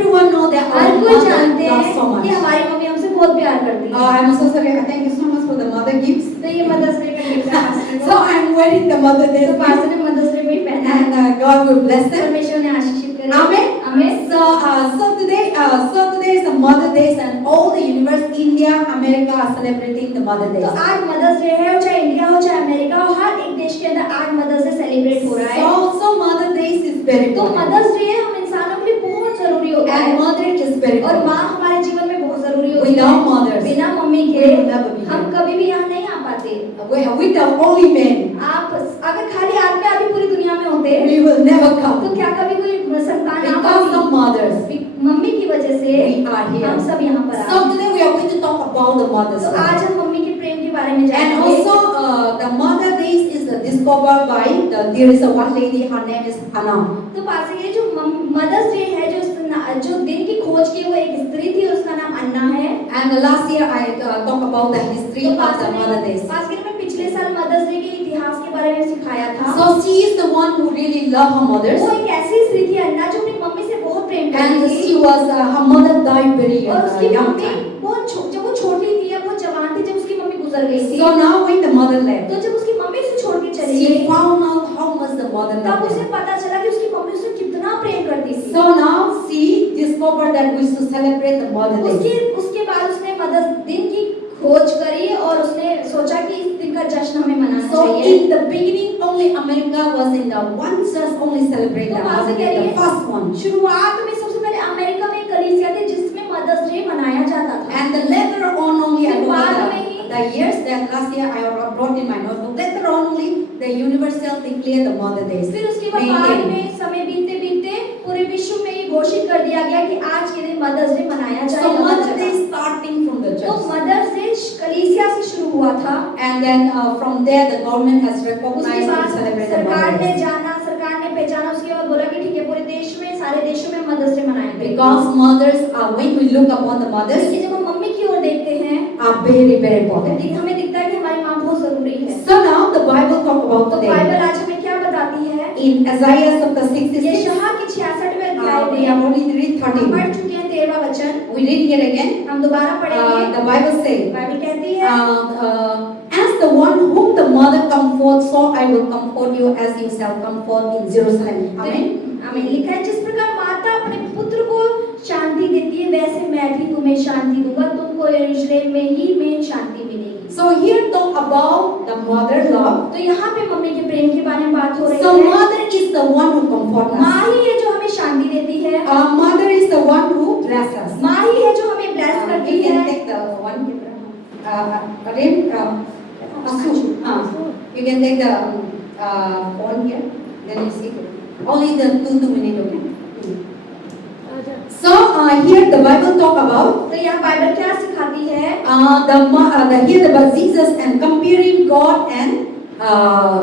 everyone know that her our कोई mother जानते loves हैं so कि much. हमारी मम्मी हमसे बहुत प्यार करती है। I'm so sorry. Thank you so much for the mother gifts. तो ये मदर्स डे का गिफ्ट है पास्टर So को। I'm wearing the mother day तो पास्टर ने मदर्स डे भी पहना है। and God will bless them. परमेश्वर ने आशीषित करे। Amen. आमीन। So today is the Mother Days and all the universe, India, America are celebrating the Mother Days. तो आज मदर्स डे है, चाहे इंडिया हो चाहे अमेरिका हो, हर एक देश के अंदर आज मदर्स डे सेलिब्रेट हो रहा है। So Mother Days is very तो important. मदर्स डे हम इंसानों के लिए बहुत जरूरी होता है। And mother is very और important. माँ हमारे जीवन में बहुत जरूरी होती है। Without mothers, बिना मम्मी we के will never be हम here. कभी भी यहाँ नहीं आ पाते। With the only men, आप अगर खाली आदमी आदमी पूरी दुनिया में होते we will never come. तो क्या कभी कोई संतान आ Because of mothers, पाती? मम्मी की वजह से we are here. हम सब यहाँ पर So आए। today we are going to talk about the mothers. तो आज हम मम्मी के प्रेम के बारे में And जानेंगे। also the Mother Days is discovered by there is a one lady, her name is Anna. तो पास ये जो मदर्स डे है, जो दिन की खोज की वो एक स्त्री थी, उसका नाम अन्ना है। And last year I talked about the history तो of the Mother Days. पास में पिछले साल मदर्स डे के इतिहास के बारे में सिखाया था। So she is the one who really loved her mothers. वो एक ऐसी स्त्री थी अन्ना जो अपनी मम्मी से बहुत प्रेम करती And थी। she was her mother died very और उसकी young मम्मी time. जब वो छोटी थी या वो जवान थी, जब उसकी मम्मी गुजर गई थी, So now when the mother left, तो जब उसकी मम्मी उसे छोड़ के चली she गई, found out how much the mother तब loved उसे her. पता चला कि उसकी मम्मी उसे कितना प्रेम करती थी। So now she discovered that we should celebrate the Mother Days. उसके बाद उसने मदर्स दिन की खोज करी और उसने सोचा कि इस दिन का जश्न हमें मनाना So चाहिए। in the beginning, only America was in the one church only celebrate the तो Mother Day, the first one. शुरुआत में सबसे पहले अमेरिका में एक कलीसिया थी जिसमें मदर्स डे मनाया जाता था। And then later on only I बाद wrote में ही the years that last year I brought in my notebook. Later on only the universal declared the Mother Days. फिर उसके बाद में समय बीतते बीतते पूरे विश्व में ये घोषित कर दिया गया कि आज के दिन मदर्स डे मनाया So जाएगा। Mother Day starting from the तो church. मदर्स डे कलीसिया से शुरू हुआ था। And then from there the government has उसके recognized बाद and celebrated the सरकार Mother ने Days. जाना, सरकार ने पहचाना, उसके बाद बोला कि ठीक है पूरे देश में, सारे देशों में मदर्स डे मनाएंगे। Because mothers are, when we look upon the mothers, क्योंकि जब हम मम्मी की ओर देखते हैं are very important. हमें दिखता है कि हमारी माँ बहुत जरूरी है। So now the Bible talk about तो today. बाइबल आज हमें क्या बताती है? In Isaiah chapter 66, यशायाह की 66वें अध्याय we में have already read हम 13. पढ़ चुके हैं 13वां वचन। We read here again. हम दोबारा पढ़ेंगे। The Bible says, बाइबल कहती है as the one whom the mother comforts, so I will comfort you as you shall comfort in Jerusalem. Amen. हमें लिखा है जिस प्रकार माता अपने पुत्र को शांति देती है वैसे मैं भी तुम्हें शांति दूंगा, तुमको यरूशलेम में ही में शांति मिलेगी। So here talk about the mother love. तो यहाँ पे मम्मी के प्रेम के बारे में बात हो रही So है। mother is the one who comforts us. माँ ही है जो हमें शांति देती है। Mother is the one who blesses us. माँ ही है जो हमें ब्लेस करती You can है। take the one here. Again, Asu. You can take the phone here. Then you see. Only the two minutes, okay? So here the Bible talk about तो यहाँ Bible क्या सिखाती है? here about Jesus and comparing God and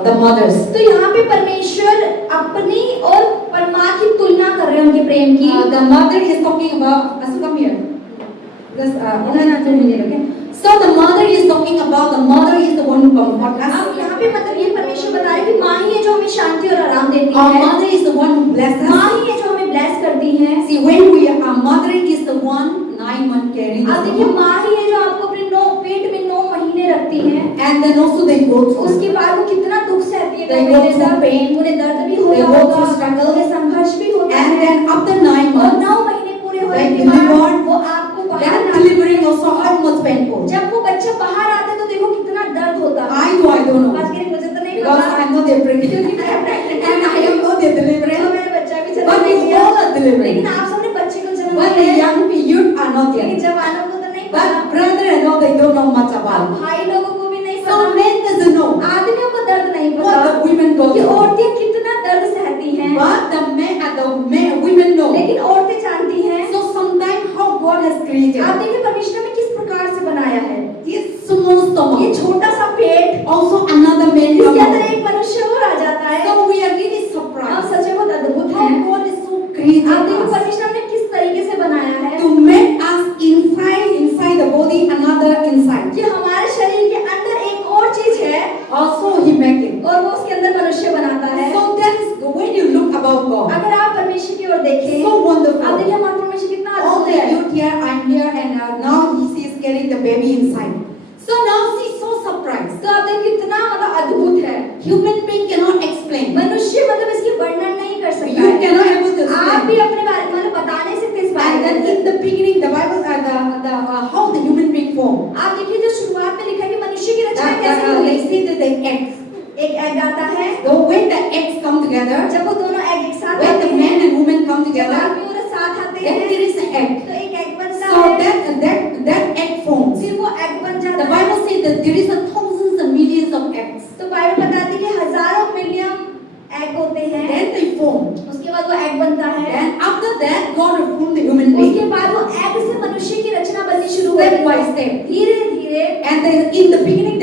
the mothers. तो यहाँ पे परमेश्वर अपनी और परमात्मा की तुलना कर रहे हैं उनके प्रेम की। The mother is talking about. Asu, come here. Just only 2 minutes, okay? So the mother is talking about the mother is the one who comforts us. अब यहाँ पे मतलब ये परमेश्वर बता रहे हैं कि माँ ही है जो हमें शांति और आराम देती Our है। mother is the one who blesses माँ us. ही है जो हमें ब्लेस करती है। See, when we are, our mother is the one 9 months carrying अब us. देखिए माँ ही है जो आपको अपने पेट में 9 महीने रखती है। And then also they go through. उसके बाद वो कितना दुख सहती है, They go through pain. उन्हें दर्द भी They होता go होगा, through struggle. उन्हें संघर्ष भी होता And है। then after 9 और months, 9 महीने पूरे होने they के बाद deliver. वो आपको बाहर that लाती delivering also how much painful. है। जब वो बच्चा बाहर आता है तो देखो कितना दर्द होता है। I don't know. आज के लिए मुझे तो नहीं Because पता I know they're pregnant. क्योंकि मैं pregnant And I am not their delivering. और मेरा बच्चा भी चला But we गया। all are delivering. लेकिन आप सबने बच्चे को जन्म But the दिया है, young youth are not लेकिन yet. जवानों को तो नहीं पता। But brother and all, they don't know much अब about. भाई लोगों को भी नहीं So पता, men doesn't know आदमियों को दर्द नहीं what पता the women go कि through. औरतें कितना दर्द सहती हैं। But the men, women know. लेकिन औरतें जानती हैं। So sometimes how God has created. आप देखिए परमेश्वर ने किस प्रकार से बनाया है। This small ये stomach. छोटा सा पेट, Also another man. इसके अंदर एक मनुष्य और आ जाता है। So we are really हम surprised. सच में बहुत अद्भुत How हैं। God is so creative. आप देखिए us. परमेश्वर ने किस तरीके से बनाया है To make us inside the body, another inside. कि हमारे शरीर के अंदर एक और चीज है Also He make it. और वो उसके अंदर मनुष्य बनाता है। So that is when you look about God. अगर आप परमेश्वर की ओर देखें, So wonderful. आप inside. So now she's so surprised. तो आप देखिए कितना मतलब अद्भुत है। Human being cannot explain. मनुष्य मतलब इसकी वर्णन नहीं कर सकता You है। cannot able to आप explain. भी अपने बारे मतलब बता नहीं सकते इस बारे And then में। in the beginning, the Bible how the human being formed. आप देखिए जो शुरुआत में लिखा है कि मनुष्य की रचना कैसे हुई। They say that the eggs. एक एग आता है। So when the eggs come together, जब वो दोनों एग एक साथ when आते the हैं, man and woman come जब together, आदमी और औरत साथ आते then हैं, there is an egg. तो एक एग बनता So है। that egg forms. फिर वो एग बन जाता The है। Bible says that there is a thousands and millions of eggs. तो बाइबल बताती है कि हजारों मिलियन एग होते हैं। Then they form. उसके बाद वो एग बनता है। And after that, God will form the human being. उसके बाद वो एग से मनुष्य की रचना बननी शुरू होती Step by है। step. धीरे धीरे। And in the beginning,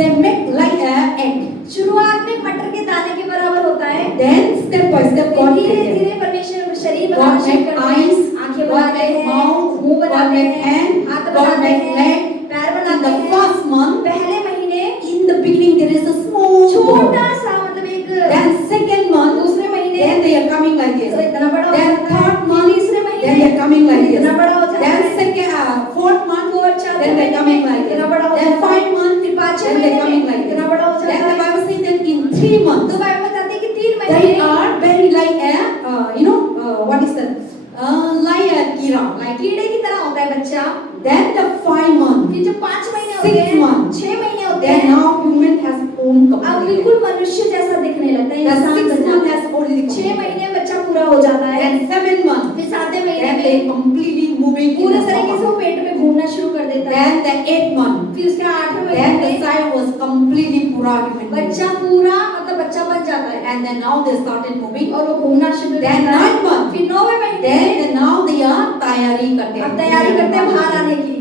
they make like an egg. शुरुआत में मटर के दाने के बराबर होता है। Then step by step, God धीरे created. धीरे परमेश्वर शरीर God बनाना शुरू make करते हैं। eyes, आंखें God बनाते make हैं, mouth, मुंह God बनाते make हैं, hand, हाथ God बनाते make हैं, leg. पैर In बनाते the हैं। first month, पहले महीने in the beginning, there is a small छोटा ball. सा मतलब एक। Then second month, दूसरे महीने then they are coming like तो this. इतना बड़ा हो Then जाता है। third month, तीसरे then महीने they are coming like this. इतना बड़ा हो जाता Then है। fourth month, फोर्थ चौथे then they are coming like this. इतना बड़ा हो Then जाता है। 5 months, फिर पांचवें then they are महीने coming में like this. इतना बड़ा हो Then जाता the है। Bible says that in 3 months, तो बाइबल बताती है कि 3 they महीने are very like what is that? Like a gira. like कीड़े की तरह होता है बच्चा। Then the 5 months, फिर जो 5 महीने होते 6 हैं, months, 6 महीने होते then हैं, now human has formed अब completely. बिल्कुल मनुष्य जैसा दिखने लगता है, The इंसान 6th बन month जाता है। has already 6 completed. महीने में बच्चा पूरा हो जाता है। Then 7 months, फिर 7वें महीने then they में completely moving in पूरे the तरीके से stomach. वो पेट में घूमना शुरू कर देता है। Then the 8th month, फिर उसके 8वें then महीने the में child was completely pura human being. बच्चा पूरा मतलब बच्चा बन जाता है। And then now they started moving. और वो घूमना शुरू Then करता है। 9th month, फिर 9वें महीने में then now they are तैयारी करते हैं। अब तैयारी करते हैं बाहर आने की।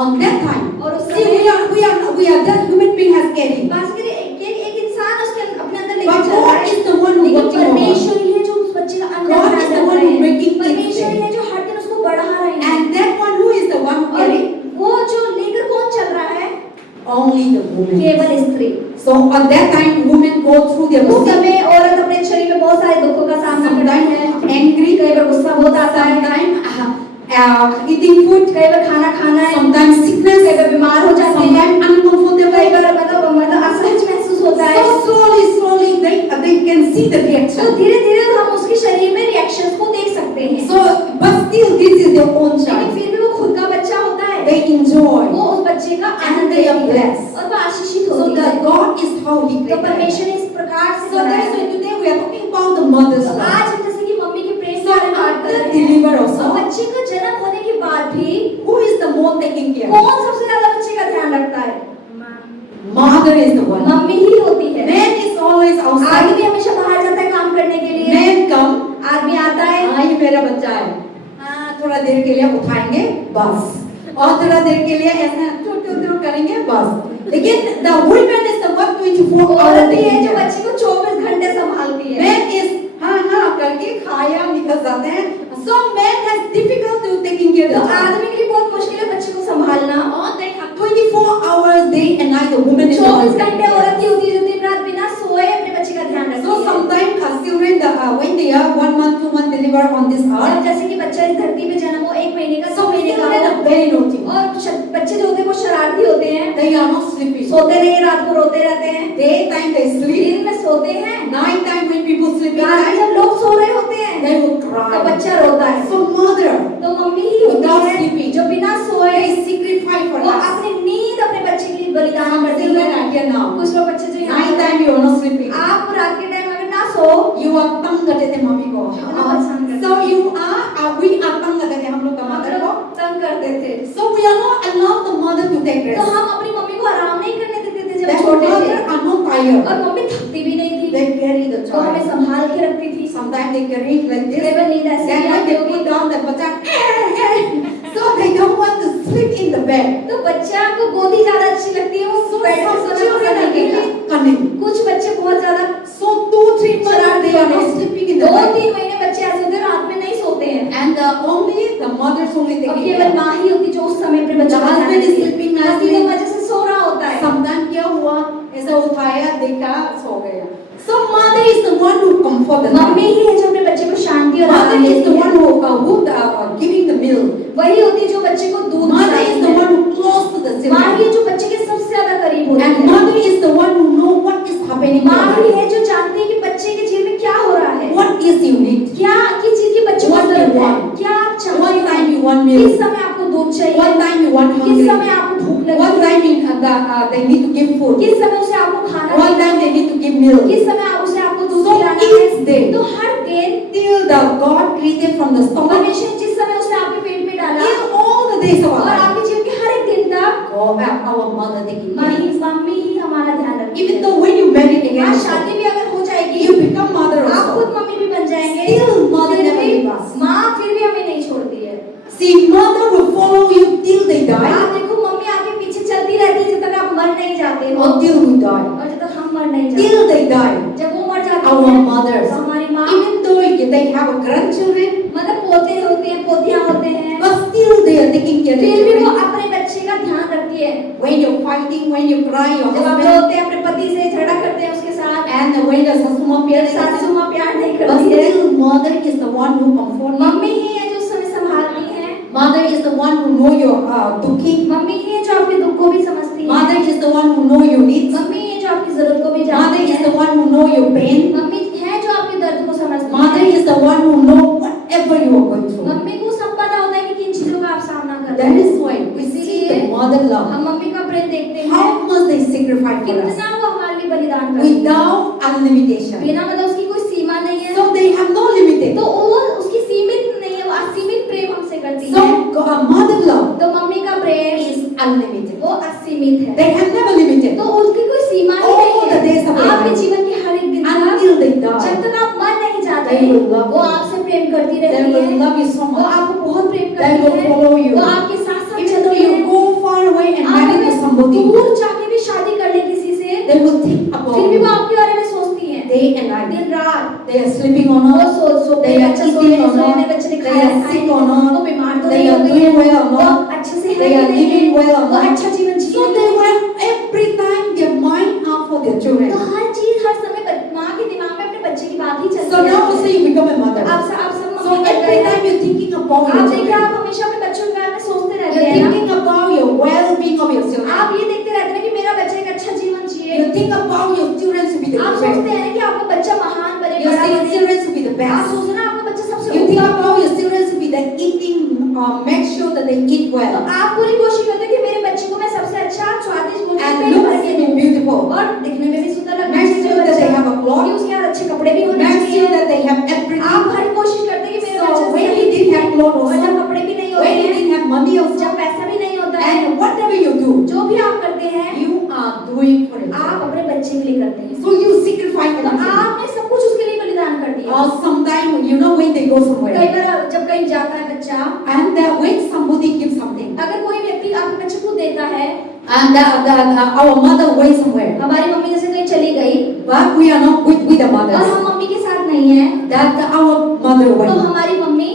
On that time, और उस see समय we are that human being has carrying. बात करें एक इंसान उसके अपने अंदर लेके But चल रहा God है। is the one who लेकिन watching over. परमेश्वर ही है जो उस बच्चे का अंदर God बढ़ा is the रहा one who है। making it परमेश्वर ही stay. है जो हर दिन उसको बढ़ा रहे हैं। And that one who is the one और carrying? वो जो लेकर कौन चल रहा है? Only the woman. केवल स्त्री। So at that time, women go through their उस समय औरत अपने शरीर में बहुत सारे दुखों का सामना करती है। sometimes angry, कई बार गुस्सा बहुत आता है। sometimes eating food, कई बार खाना खाना है। sometimes sickness, कई बार बीमार हो जाते हैं। sometimes uncomfortable. कई बार मतलब असहज महसूस होता है। So slowly they can see the तो reaction. धीरे धीरे हम उसके शरीर में रिएक्शंस को देख सकते हैं। So but still this is their own लेकिन child. फिर भी वो खुद का बच्चा होता है। They enjoy. वो उस बच्चे का And आनंद they are लेती है blessed. और वो आशीषित So होती है। that God is how He तो created. परमेश्वर ने इस प्रकार से So बनाया that's है। why today we are talking about the mother's तो love. आज हम जैसे कि मम्मी की प्रेम के So बारे में बात कर after रहे हैं। deliver also, और बच्चे का जन्म होने के बाद भी who is the more taking care? कौन सबसे ज्यादा बच्चे का ध्यान रखता है? Mother is the one. Mummy ही होती है। Man is always outside. आदमी हमेशा बाहर जाता है काम करने के लिए। Man come. आदमी आता है। हाँ ये मेरा बच्चा है। हाँ थोड़ा देर के लिए उठाएंगे बस। और थोड़ा देर के लिए ऐसा टू करेंगे बस। लेकिन the woman is the one 24 औरत hours ही है taking जो care. बच्चे को 24 घंटे संभालती है। Man is हाँ करके खाया निकल जाते हैं। So man has difficult to taking care तो of the child. आदमी के लिए बहुत मुश्किल है बच्चे को संभालना। और they have 24 hours day and night the woman is the 24 one. घंटे औरत ही होती है जो दिन रात बिना सोए अपने बच्चे का ध्यान रखती So है। sometimes children when they are 1 month 2 month deliver on this और earth. जैसे कि बच्चा इस धरती पे जन्म हो 1 महीने का 2 So महीने का children हो are very naughty. और बच्चे जो होते हैं वो शरारती होते हैं। They are not sleepy. सोते नहीं, रात को रोते रहते हैं। Daytime they sleep. दिन में सोते हैं। Night time when people sleep at रात में night, जब लोग सो रहे होते हैं they will तो cry. बच्चा रोता है। So mother, तो मम्मी ही होती Without है sleeping. जो बिना सोए they sacrifice for वो us. अपनी नींद अपने बच्चे के लिए बलिदान Some करती children है। are here now. कुछ लोग बच्चे जो यहाँ Night time you are not sleeping. आप रात के टाइम अगर ना सो You are तंग करते थे मम्मी को. कितना परेशान करते So you are we are तंग करते थे हम लोग का mother को. तंग करते थे। So we are not allowed the mother to take तो rest. हम अपनी मम्मी को आराम नहीं करने देते थे जब That छोटे थे। mother are not tired. और मम्मी थकती भी नहीं थी। They carry the वो हमें child. संभाल के रखती थी। Sometimes they carry it like this. केवल नींद ऐसे Then ही when आती they होगी। put down the bachcha, so they don't want to sleep in the bed. तो बच्चा को गोदी ज्यादा अच्छी लगती है, वो So बेड पे some सोना children पसंद are नहीं really करता। cunning. कुछ बच्चे बहुत ज्यादा So 2-3 months they are not sleeping in the bed. 2-3 महीने बच्चे ऐसे होते हैं रात में नहीं सोते हैं। And only the mothers only और taking केवल care. माँ ही होती जो उस समय पे बच्चे The का ध्यान husband is रखती है। sleeping पति nicely. तो मजे से सो रहा होता है। Sometimes क्या हुआ ऐसा उठाया देखा सो गया. So mother is the one who comfort the mummy child. ही है जो अपने बच्चे को शांति और Mother आराम is देती the है। one who giving the milk. वही होती है जो बच्चे को दूध Mother is पिलाती the है। one who close to the माँ children. milk. किस समय आपको दूध चाहिए, What time you want किस hungry. समय आपको भूख लगी What है, time they need to give food. किस समय उसे आपको खाना What देना time है, they need to give milk. किस समय उसे आपको दूध So पिलाना each है। day, तो हर दिन till the God created from the stomach, परमेश्वर जिस समय उसने आपके पेट में डाला till all the days of our और life, आपके जीवन के हर एक दिन तक God, our mother taking care. Mummy ही हमारा ध्यान रखती Even है। though when you marry again, आज शादी भी अगर हो जाएगी, you become mother आप खुद also. मम्मी भी बन जाएंगे, Still mother फिर never भी leave us. माँ फिर भी हमें नहीं छोड़ती है। See, mother will follow you till they die आप देखो मम्मी आपके पीछे चलती रहती है जब तक आप मर नहीं जाते हो, or till we die. और जब तक हम मर नहीं जाते, Till they die. जब वो मर जाती Our है, mothers, तो हमारी माँ, even though they have grandchildren, मतलब पोते होते हैं, पोतियाँ होते हैं, but still they are taking care of फिर भी वो children. अपने बच्चे का ध्यान रखती है। When you're fighting, when you cry, your जब आप husband, रोते हैं अपने पति से, झगड़ा करते हैं उसके साथ, and when the sasuma जब सासू माँ प्यार नहीं but करती है, still mother is the one who comforts you. Mummy ही है जो उस समय संभालती है, Mother is the one who know your dukhi. Mummy ही है जो आपके दुख को भी समझती है, Mother is the one who know your needs. Mummy है जो आपकी जरूरत को भी Mother जानती is the है, one who know your pain. Mummy है जो आपके दर्द को समझती Mother है, is the one who know whatever you are going through. Mummy को सब पता होता है कि किन चीजों का आप सामना कर रहे That हैं। is why we see the mother love. हम मम्मी का प्रेम देखते हैं, How much they sacrifice for us कितना वो हमारे लिए बलिदान करती है, without unlimitation. बिना मतलब उसकी कोई सीमा नहीं है, So they have no limited. तो वो उसकी सीमित नहीं है, वो असीमित प्रेम हमसे करती So है। mother love तो मम्मी का प्रेम is unlimited. वो असीमित है, They have never limited तो उसकी कोई सीमा ही all नहीं the days है। of their आपके life जीवन के हर एक दिन तक until they जब die. तक आप मर नहीं जाते, They will love वो you. आपसे प्रेम करती They रहती will है, love you so वो much. आपको बहुत प्रेम They will करती है, follow you. वो आपके साथ साथ Even though चलती you है। go far away and आप marry to अगर somebody, दूर जाके भी शादी कर ले किसी से, they will think about फिर भी वो you आपके बारे में सोचती है, day and night. दिन रात। They are sleeping or वो not. सो They मेरे are बच्चा eating सोए or सोए, not. मेरे बच्चे ने They खाया are खाया sick नहीं, or not. वो बीमार तो They नहीं हो are गई doing है, well or वो not. अच्छे से है They कि are नहीं living है, well or वो not. अच्छा जीवन जी So रही they है। were every time their mind are for their तो children. हर चीज हर समय माँ के दिमाग में अपने बच्चे की बात ही चलती So now है। also you become a mother. आप सब So मम्मी बन गए every हैं। time you're thinking about your आप देखिए, children, आप हमेशा अपने बच्चों के बारे में सोचते रहते you're हैं ना। thinking about your well-being of your children. आप ये देखते रहते हैं कि मेरा बच्चा एक अच्छा जीवन जिए। You think about your children to be the आप best. सोचते हैं कि आपका बच्चा महान बने, Your बड़ा बने। children to be the आप best. सोचते हैं आपका बच्चा सबसे You think उत्तम। about your children to be the eating, make sure that they eat तो well आप पूरी कोशिश करते हैं कि मेरे बच्चे को मैं सबसे अच्छा स्वादिष्ट भोजन and पेट भर look के to be दूं beautiful. और दिखने में भी सुंदर लगना Make चाहिए sure that they बच्चा, have a cloth. कि उसके हाथ अच्छे कपड़े भी होने Make sure चाहिए। that they have आप everything. हर कोशिश करते हैं कि मेरे So बच्चे when से he didn't have clothes और जब also, कपड़े भी नहीं होते when he हैं, didn't have money also, जब पैसा भी नहीं होता है, and whatever you do, जो भी आप करते हैं you are doing for your आप children. अपने बच्चे के लिए करते हैं। So you sacrifice तो everything. आपने सब कुछ उसके लिए बलिदान कर दिया। Or sometimes, you know, when they go कई somewhere, बार जब कहीं जाता है बच्चा, and when somebody gives something, अगर कोई व्यक्ति आपके बच्चे को देता है, and our mother went somewhere, हमारी मम्मी जैसे कहीं चली गई but we are not with the और mothers, हम मम्मी के साथ नहीं है, that our mother तो went. हमारी mummy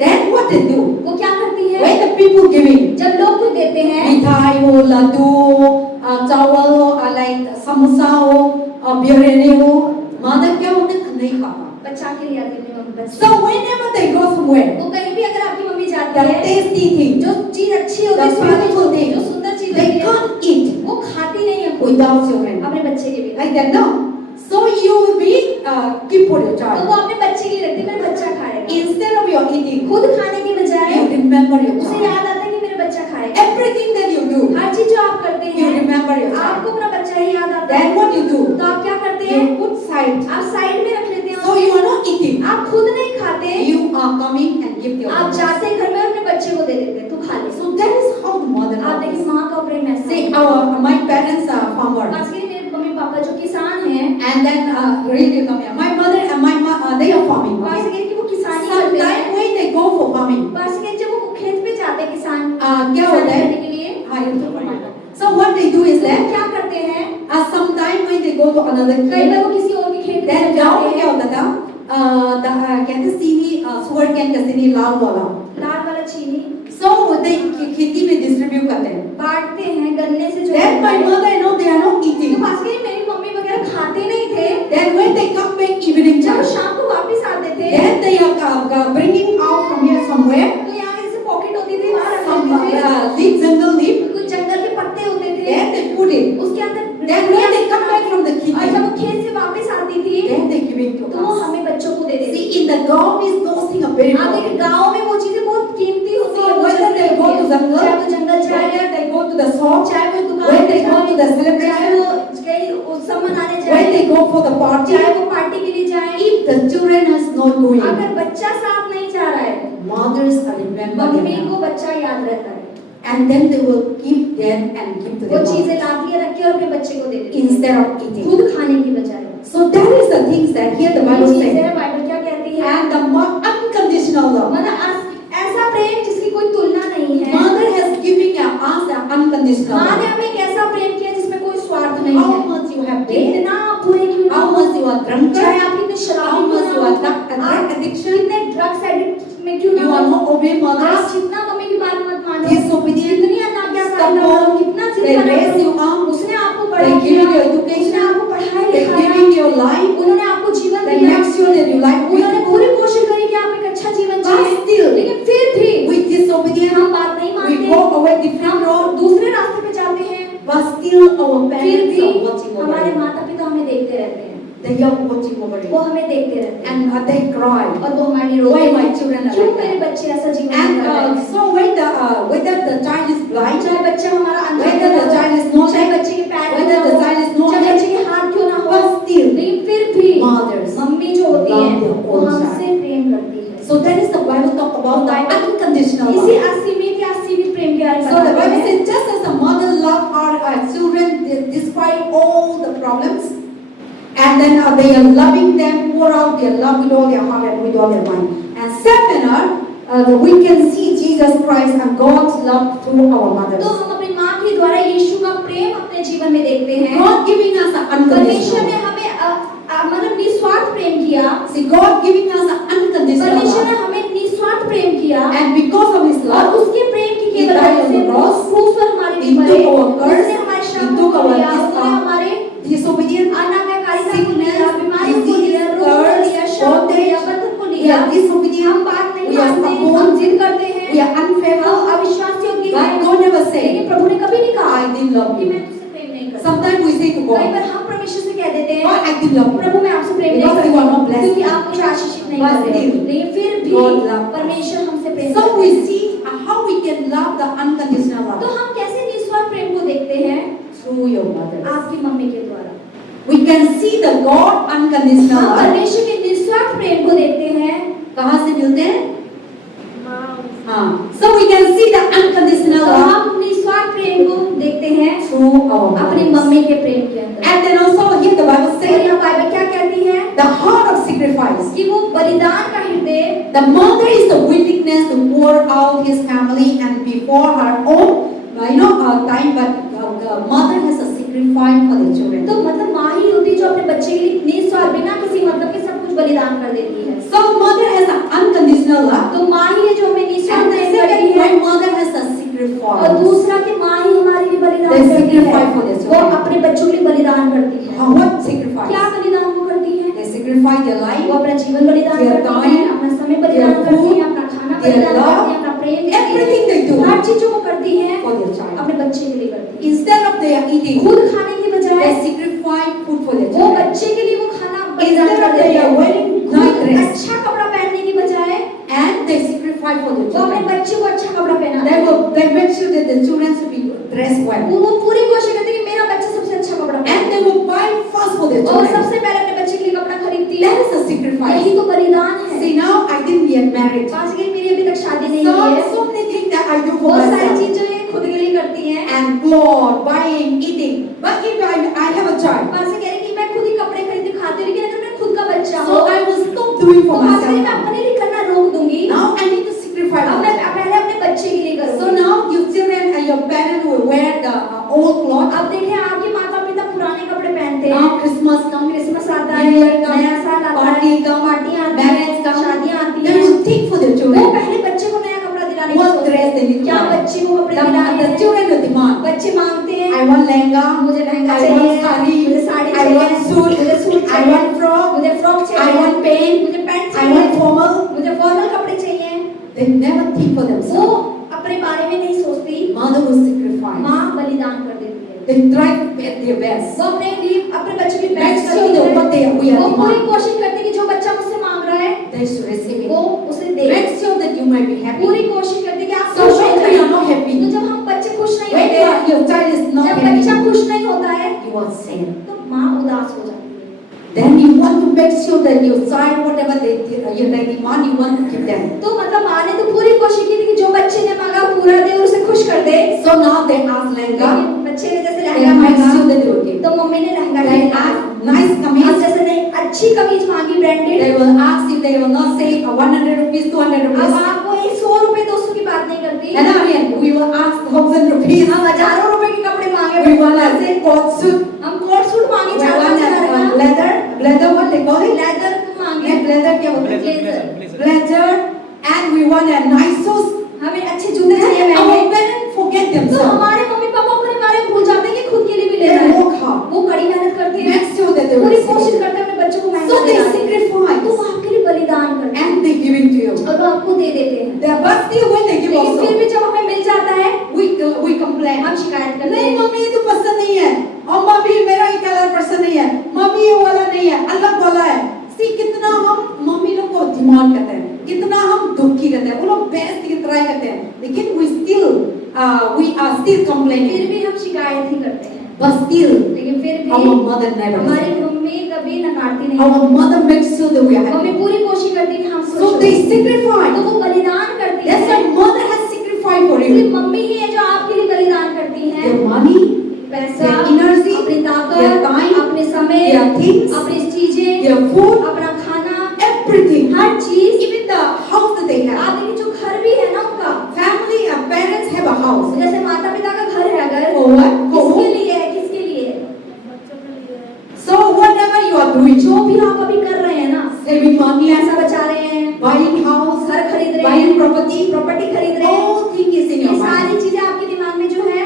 Then what they do? वो क्या करती है? When the people giving, जब लोग कुछ देते हैं, मिठाई हो, लड्डू, चावल हो, like समोसा हो, बिरयानी हो, mother क्या होते नहीं खाता. बच्चा के लिए आती है मम्मी बच्चे। So whenever they go somewhere, वो कहीं भी अगर आपकी मम्मी जाती the है, tasty thing, जो चीज अच्छी होती the है, स्वादिष्ट beautiful होती है, thing, जो सुंदर चीज they होती है, can't eat वो खाती नहीं है कोई without children. अपने बच्चे के लिए। Like that, no. So you will be keep for your तो child. वो अपने बच्चे के लिए रखती है, मेरा बच्चा खाएगा। Instead of your eating, खुद खाने की बजाय you remember your उसे child. याद आता है कि मेरा बच्चा खाएगा। Everything that you do, हर चीज जो आप करते you हैं, remember your child. आपको अपना बच्चा ही याद आता है। Then what you do? तो आप क्या करते हैं? You put side. आप साइड में रख लेते हैं So उसे। you are not eating. आप खुद नहीं खाते, You are coming and give your आप mother. जाते हैं घर में और अपने बच्चे को दे देते हैं, तू खा ले। So that is how the mother आप देखिए is. माँ का प्रेम ऐसा See, है। my parents are farmer, खास करके मेरे मम्मी पापा जो किसान हैं, and then really come here. My mother and my they are farming. खास Okay? करके कि वो किसानी करते हैं। Sometimes when they go for farming, खास करके जब वो खेत पे जाते हैं किसान क्या होता है? करने के लिए, हाँ, ये तो farmer. So what they do is वो that क्या करते हैं? sometimes when they go to another कई field, बार वो किसी और के खेत में then चले गाँव जाते में क्या हैं। होता था? कहते सीनी सुअर कैन का सीनी लाल वाला. लाल वाला चीनी So they खेती में distribute करते हैं. बांटते हैं गन्ने से जो Then my mother and all they are not तो eating. खास करके मेरी मम्मी वगैरह खाते नहीं थे। Then when they come back evening जब time, शाम को वापस आते थे, then they are bringing out from here somewhere तो यहाँ जैसे पॉकेट होती थी वहाँ रख some देते थे, leaf, jungle leaf. कुछ जंगल के पत्ते होते थे, Then they put it. उसके अंदर Then when they come back from the और जब खेती, वो खेत से वापस आती थी, then they giving to तो वो us. हमें बच्चों को दे देती See, थी। in the गाँव is those things are very आप देखिए important. गाँव में वो चीजें बहुत कीमती होती So है, वो whether shop, चाहे वो दुकान when पे they go to the जाए, चाहे celebration, वो कहीं उत्सव मनाने when जाए, they go for the party, चाहे वो पार्टी के लिए जाए, if the children is not going, अगर बच्चा साथ नहीं जा रहा है, mothers are remember mummy them. को बच्चा याद रहता है, And then they will give them and give to वो their चीजें mothers लाती है रख के और अपने बच्चे को दे देती है, instead of eating. खुद खाने की बजाय। So that is the things that here the ये Bible चीजें says. बाइबल क्या कहती है? And the unconditional love. मतलब ऐसा प्रेम जिसकी कोई तुलना नहीं है। Mother has given us the unconditional माँ ने love. हमें एक ऐसा प्रेम किया जिसमें कोई स्वार्थ नहीं How है। much you have paid, कितना आप बुरे क्यों ना how हो, much you are drunk, चाहे आप कितने how शराबी much क्यों you ना are हो, drug आप addiction, कितने ड्रग्स एडिक्ट में क्यों you ना are हो, not obey आप mothers, जितना मम्मी की बात मत मानो, disobedient, कितनी अनाज्ञाकारी हो, stubborn, कितना जिद they करना raise you करो, up, उसने आपको they बड़ा give you किया, education, उसने आपको पढ़ाई they लिखाया, giving you life, उन्होंने आपको जीवन they दिया, make sure that you life उन्होंने beautiful. पूरी कोशिश करी कि आप एक अच्छा जीवन But जिए, still, लेकिन फिर भी we disobedient, हम बात नहीं we मानते, go away different road, दूसरे रास्ते पे जाते हैं, but still our फिर parents भी are watching over हमारे you. माता पिता हमें देखते रहते हैं, They are watching over वो you. हमें देखते रहते हैं, And they cry. और वो हमारी Why रोते my हैं, children are क्यों like मेरे that? बच्चे ऐसा जीवन And कर रहे हैं? so whether the child is blind, चाहे बच्चा हमारा अंधा whether क्यों the ना child हो, is not चाहे able, बच्चे के पैर whether क्यों the ना child is हो, not चाहे able, बच्चे के हाथ क्यों ना हो, but still, लेकिन फिर भी mothers मम्मी जो होती love है their वो own हमसे child. प्रेम करती है। So that is the Bible talk about the unconditional इसी love. असीमित या असीमित प्रेम के बारे में So the बताते Bible हैं। says just as a mother loves her children despite all the problems, and then they are loving them, pour out their love with all their heart and with all their mind. And second, we can see Jesus Christ and God's love through our mothers. तो हम अपनी माँ के द्वारा यीशु का प्रेम अपने जीवन में देखते हैं। God giving us an परमेश्वर ने unconditional. हमें मतलब निस्वार्थ प्रेम किया। See, God giving us an unconditional परमेश्वर ने love, हमें निस्वार्थ प्रेम किया and because of His और love, उसके प्रेम की He केवल died वजह on से the cross. उस क्रूस पर हमारे He लिए मरे, took our curse. उसने हमारे He श्राप took को our लिया, उसने हमारे disobedient, अनाज्ञाकारिता को लिया, बीमारियों को disease, लिया, रोग को curse, लिया, श्राप को लिया, बंधन को we लिया। are disobedient, हम बात नहीं we are मानते, stubborn, हम जिद करते हैं, we are unfaithful. हम अविश्वास योग्य But हैं। God never said, लेकिन प्रभु ने कभी नहीं कहा I didn't love कि you. मैं तुझसे प्रेम नहीं करता। Sometimes we say to कई God, बार हम परमेश्वर से कह देते हैं, God, I didn't love you. प्रभु मैं आपसे प्रेम नहीं Because you are not करता blessed. क्योंकि आप मुझे आशीषित नहीं But कर रहे हो। still, लेकिन फिर भी God love us. परमेश्वर हमसे प्रेम So करता we है। see how we can love the unconditional तो love हम कैसे निस्वार्थ प्रेम को देखते हैं? through your mothers. आपकी मम्मी के द्वारा। We can see the God unconditional हम love. परमेश्वर के निस्वार्थ प्रेम को देखते हैं। कहाँ से मिलते हैं? हाँ. So we can see the unconditional तो love हम निस्वार्थ प्रेम को देखते हैं through our अपनी mothers. मम्मी के प्रेम के अंदर। And then also here the Bible और says यहाँ बाइबल क्या कहती है? the heart of sacrifice. कि वो बलिदान का हृदय, The mother is the willingness to pour out his family and before her own, time, but the mother has a sacrifice for the children. तो मतलब माँ ही होती है जो अपने बच्चे के लिए निस्वार्थ बिना किसी मतलब के सब कुछ बलिदान कर देती है। So mother has an unconditional love. तो माँ ही है जो हमें निस्वार्थ And प्रेम second, करती my है। mother has a और sacrifice. दूसरा कि माँ ही हमारे लिए बलिदान They करती है। sacrifice for their वो children. अपने बच्चों के लिए बलिदान करती है। What क्या sacrifice? बलिदान वो करती है? They sacrifice their वो life, अपना जीवन बलिदान their करती है, time, अपना समय बलिदान their करती food, है, अपना खाना their बलिदान love, करती है, अपना प्रेम देती है। everything they do हर चीजों को करती है for their child. अपने बच्चे के लिए करती है। Instead of they are eating, खुद खाने की बजाय they sacrifice food for their वो children. बच्चे के लिए वो खाना बलिदान Instead कर of देती they है। are wearing खुद nice dress, अच्छा कपड़ा पहनने की बजाय and they sacrifice for their वो अपने children. बच्चे को अच्छा कपड़ा पहना They make sure that the children should be dressed well, वो पूरी कोशिश करती है कि मेरा बच्चा सबसे अच्छा कपड़ा and पहने they will buy first for their और children. सबसे पहले अपने बच्चे के लिए कपड़ा खरीदती है। That is a sacrifice. यही तो बलिदान है। See, now I didn't get married. पास के मेरी अभी तक शादी नहीं हुई है। So many things that I do for बहुत सारी myself. चीजें ये खुद के लिए करती हैं। And clothes, buying, eating. But if I have a child, पास से कह रही कि मैं खुद ही कपड़े खरीद के खाती हूँ, लेकिन अगर मैं खुद का बच्चा so हूँ I will stop doing तो for पास से मैं myself. अपने लिए करना रोक दूंगी। Now I need to sacrifice. अब मैं पहले अपने बच्चे के लिए So करूँगी। now your children and your parents will wear the old clothes. अब देखें आपके माता पिता पुराने कपड़े पहनते हैं। Now Christmas comes, क्रिसमस आता New Year है, comes, नया साल आता party है, comes, पार्टियां आती marriage हैं, comes. शादियां आती They हैं। will think for their वो children. पहले बच्चे को नया कपड़ा दिलाने की What सोचते dress they need हैं। to क्या buy. बच्चे को कपड़े दिलाने The हैं? children will demand. बच्चे मांगते हैं I want lehenga, मुझे लहंगा I चाहिए, want sari, मुझे साड़ी I चाहिए, want suit, मुझे सूट I चाहिए, want frock, मुझे फ्रॉक I चाहिए, want pant, मुझे पैंट I want चाहिए, formal. मुझे फॉर्मल कपड़े चाहिए। They never think for वो themselves. अपने बारे में नहीं सोचती। Mother will sacrifice. माँ बलिदान कर देती है। They try to get their best. वो अपने लिए अपने बच्चे की Make best sure that what करती we है। are वो पूरी demanding, कोशिश करती है कि जो बच्चा मुझसे मांग रहा है they should receive वो it. उसे दे। Make sure that you might be happy. पूरी कोशिश करती है कि आप So खुश हो when we जाएं। are not happy, तो जब हम बच्चे खुश नहीं when you होते, are your child is not जब happy, बच्चा खुश नहीं होता है you are sad. तो माँ उदास हो जाती है। Then you want to make sure that your child, whatever they demand, you want to give them. तो मतलब माँ ने तो पूरी कोशिश की थी कि जो बच्चे ने मांगा पूरा दे और उसे खुश कर दे। So now they ask Lenga, लेकिन बच्चे ने जैसे they लहंगा make मांगा sure that they will give. तो मम्मी ने लहंगा They दिया। ask nice अब kameez, जैसे नहीं अच्छी कमीज मांगी branded, they will ask you, they will not say 100 rupees, 200 अब rupees. आपको ये 100 रुपए 200 की बात नहीं करती। And again, we will ask 1000 rupees. हम हजारों रुपए के कपड़े मांगे, We want to say coat suit. हम कोट सूट मांगे, We 4-5 want हजार का leather what they call it? Leather मांगे, Leather क्या बोलते हैं? Blazer, Blazer, and we want a nice shoes. हमें अच्छे जूते चाहिए Our महंगे। parents forget तो themselves. हमारे मम्मी पापा अपने बारे में भूल जाते हैं कि खुद के लिए भी They लेना है। work hard. वो कड़ी मेहनत करते हैं, Make sure that they पूरी will कोशिश succeed. करते हैं अपने बच्चों को महंगा So they दिलाने की। तो वो sacrifice आपके लिए बलिदान करते हैं and they give it to you. और वो आपको दे देते हैं। But still when they give लेकिन फिर also, भी जब हमें मिल जाता है we complain. हम शिकायत करते नहीं हैं। मम्मी ये तो पसंद नहीं है, और मम्मी मेरा ये कलर पसंद नहीं है, मम्मी ये वाला नहीं है, अलग वाला है। See कितना हम मम्मी लोग को डिमांड करते हैं, कितना हम दुखी करते हैं, वो लोग बेस्ट की ट्राई करते हैं, लेकिन we are still फिर complaining. भी हम शिकायत ही करते हैं। But still, लेकिन फिर भी our mother never. हमारी मम्मी कभी नकारती नहीं। Our mother makes sure that we are mummy happy. पूरी कोशिश करती है कि हम खुश So हों। they sacrifice. तो वो बलिदान करती That's है। why mother has sacrificed for सिर्फ you. मम्मी ही है जो आपके लिए बलिदान करती है। Their money, पैसा, their energy, अपनी their ताकत, time, अपने समय, their things, अपनी चीजें, their food, अपना खाना, everything. हर चीज। Even the house that they have. आप देखिए जो घर भी है ना उनका, Family and parents have a house. जैसे माता पिता का घर है अगर, For what? For किसके who? लिए है, किसके लिए है? So whatever you are doing, जो भी आप अभी कर रहे हैं ना, saving money, पैसा बचा रहे हैं, buying house, घर खरीद रहे buying हैं, property, प्रॉपर्टी खरीद रहे हैं, all things is in ये your mind सारी चीजें आपके दिमाग में जो है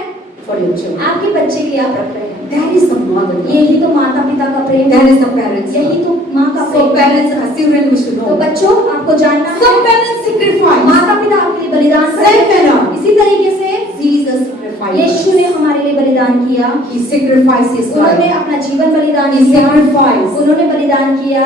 for your children. आपके बच्चे के लिए आप रख रहे हैं। That is the mother. यही तो माता पिता का प्रेम है, That is the parents. यही तो माँ का So प्रेम है। parents are children we should तो know. बच्चों आपको जानना है, Some parents sacrifice. माता पिता आपके लिए बलिदान Same करते हैं। manner. इसी तरीके से Jesus sacrificed. यीशु ने हमारे लिए बलिदान किया। He sacrificed his उन्होंने life. अपना जीवन बलिदान He किया, sacrificed. उन्होंने बलिदान किया।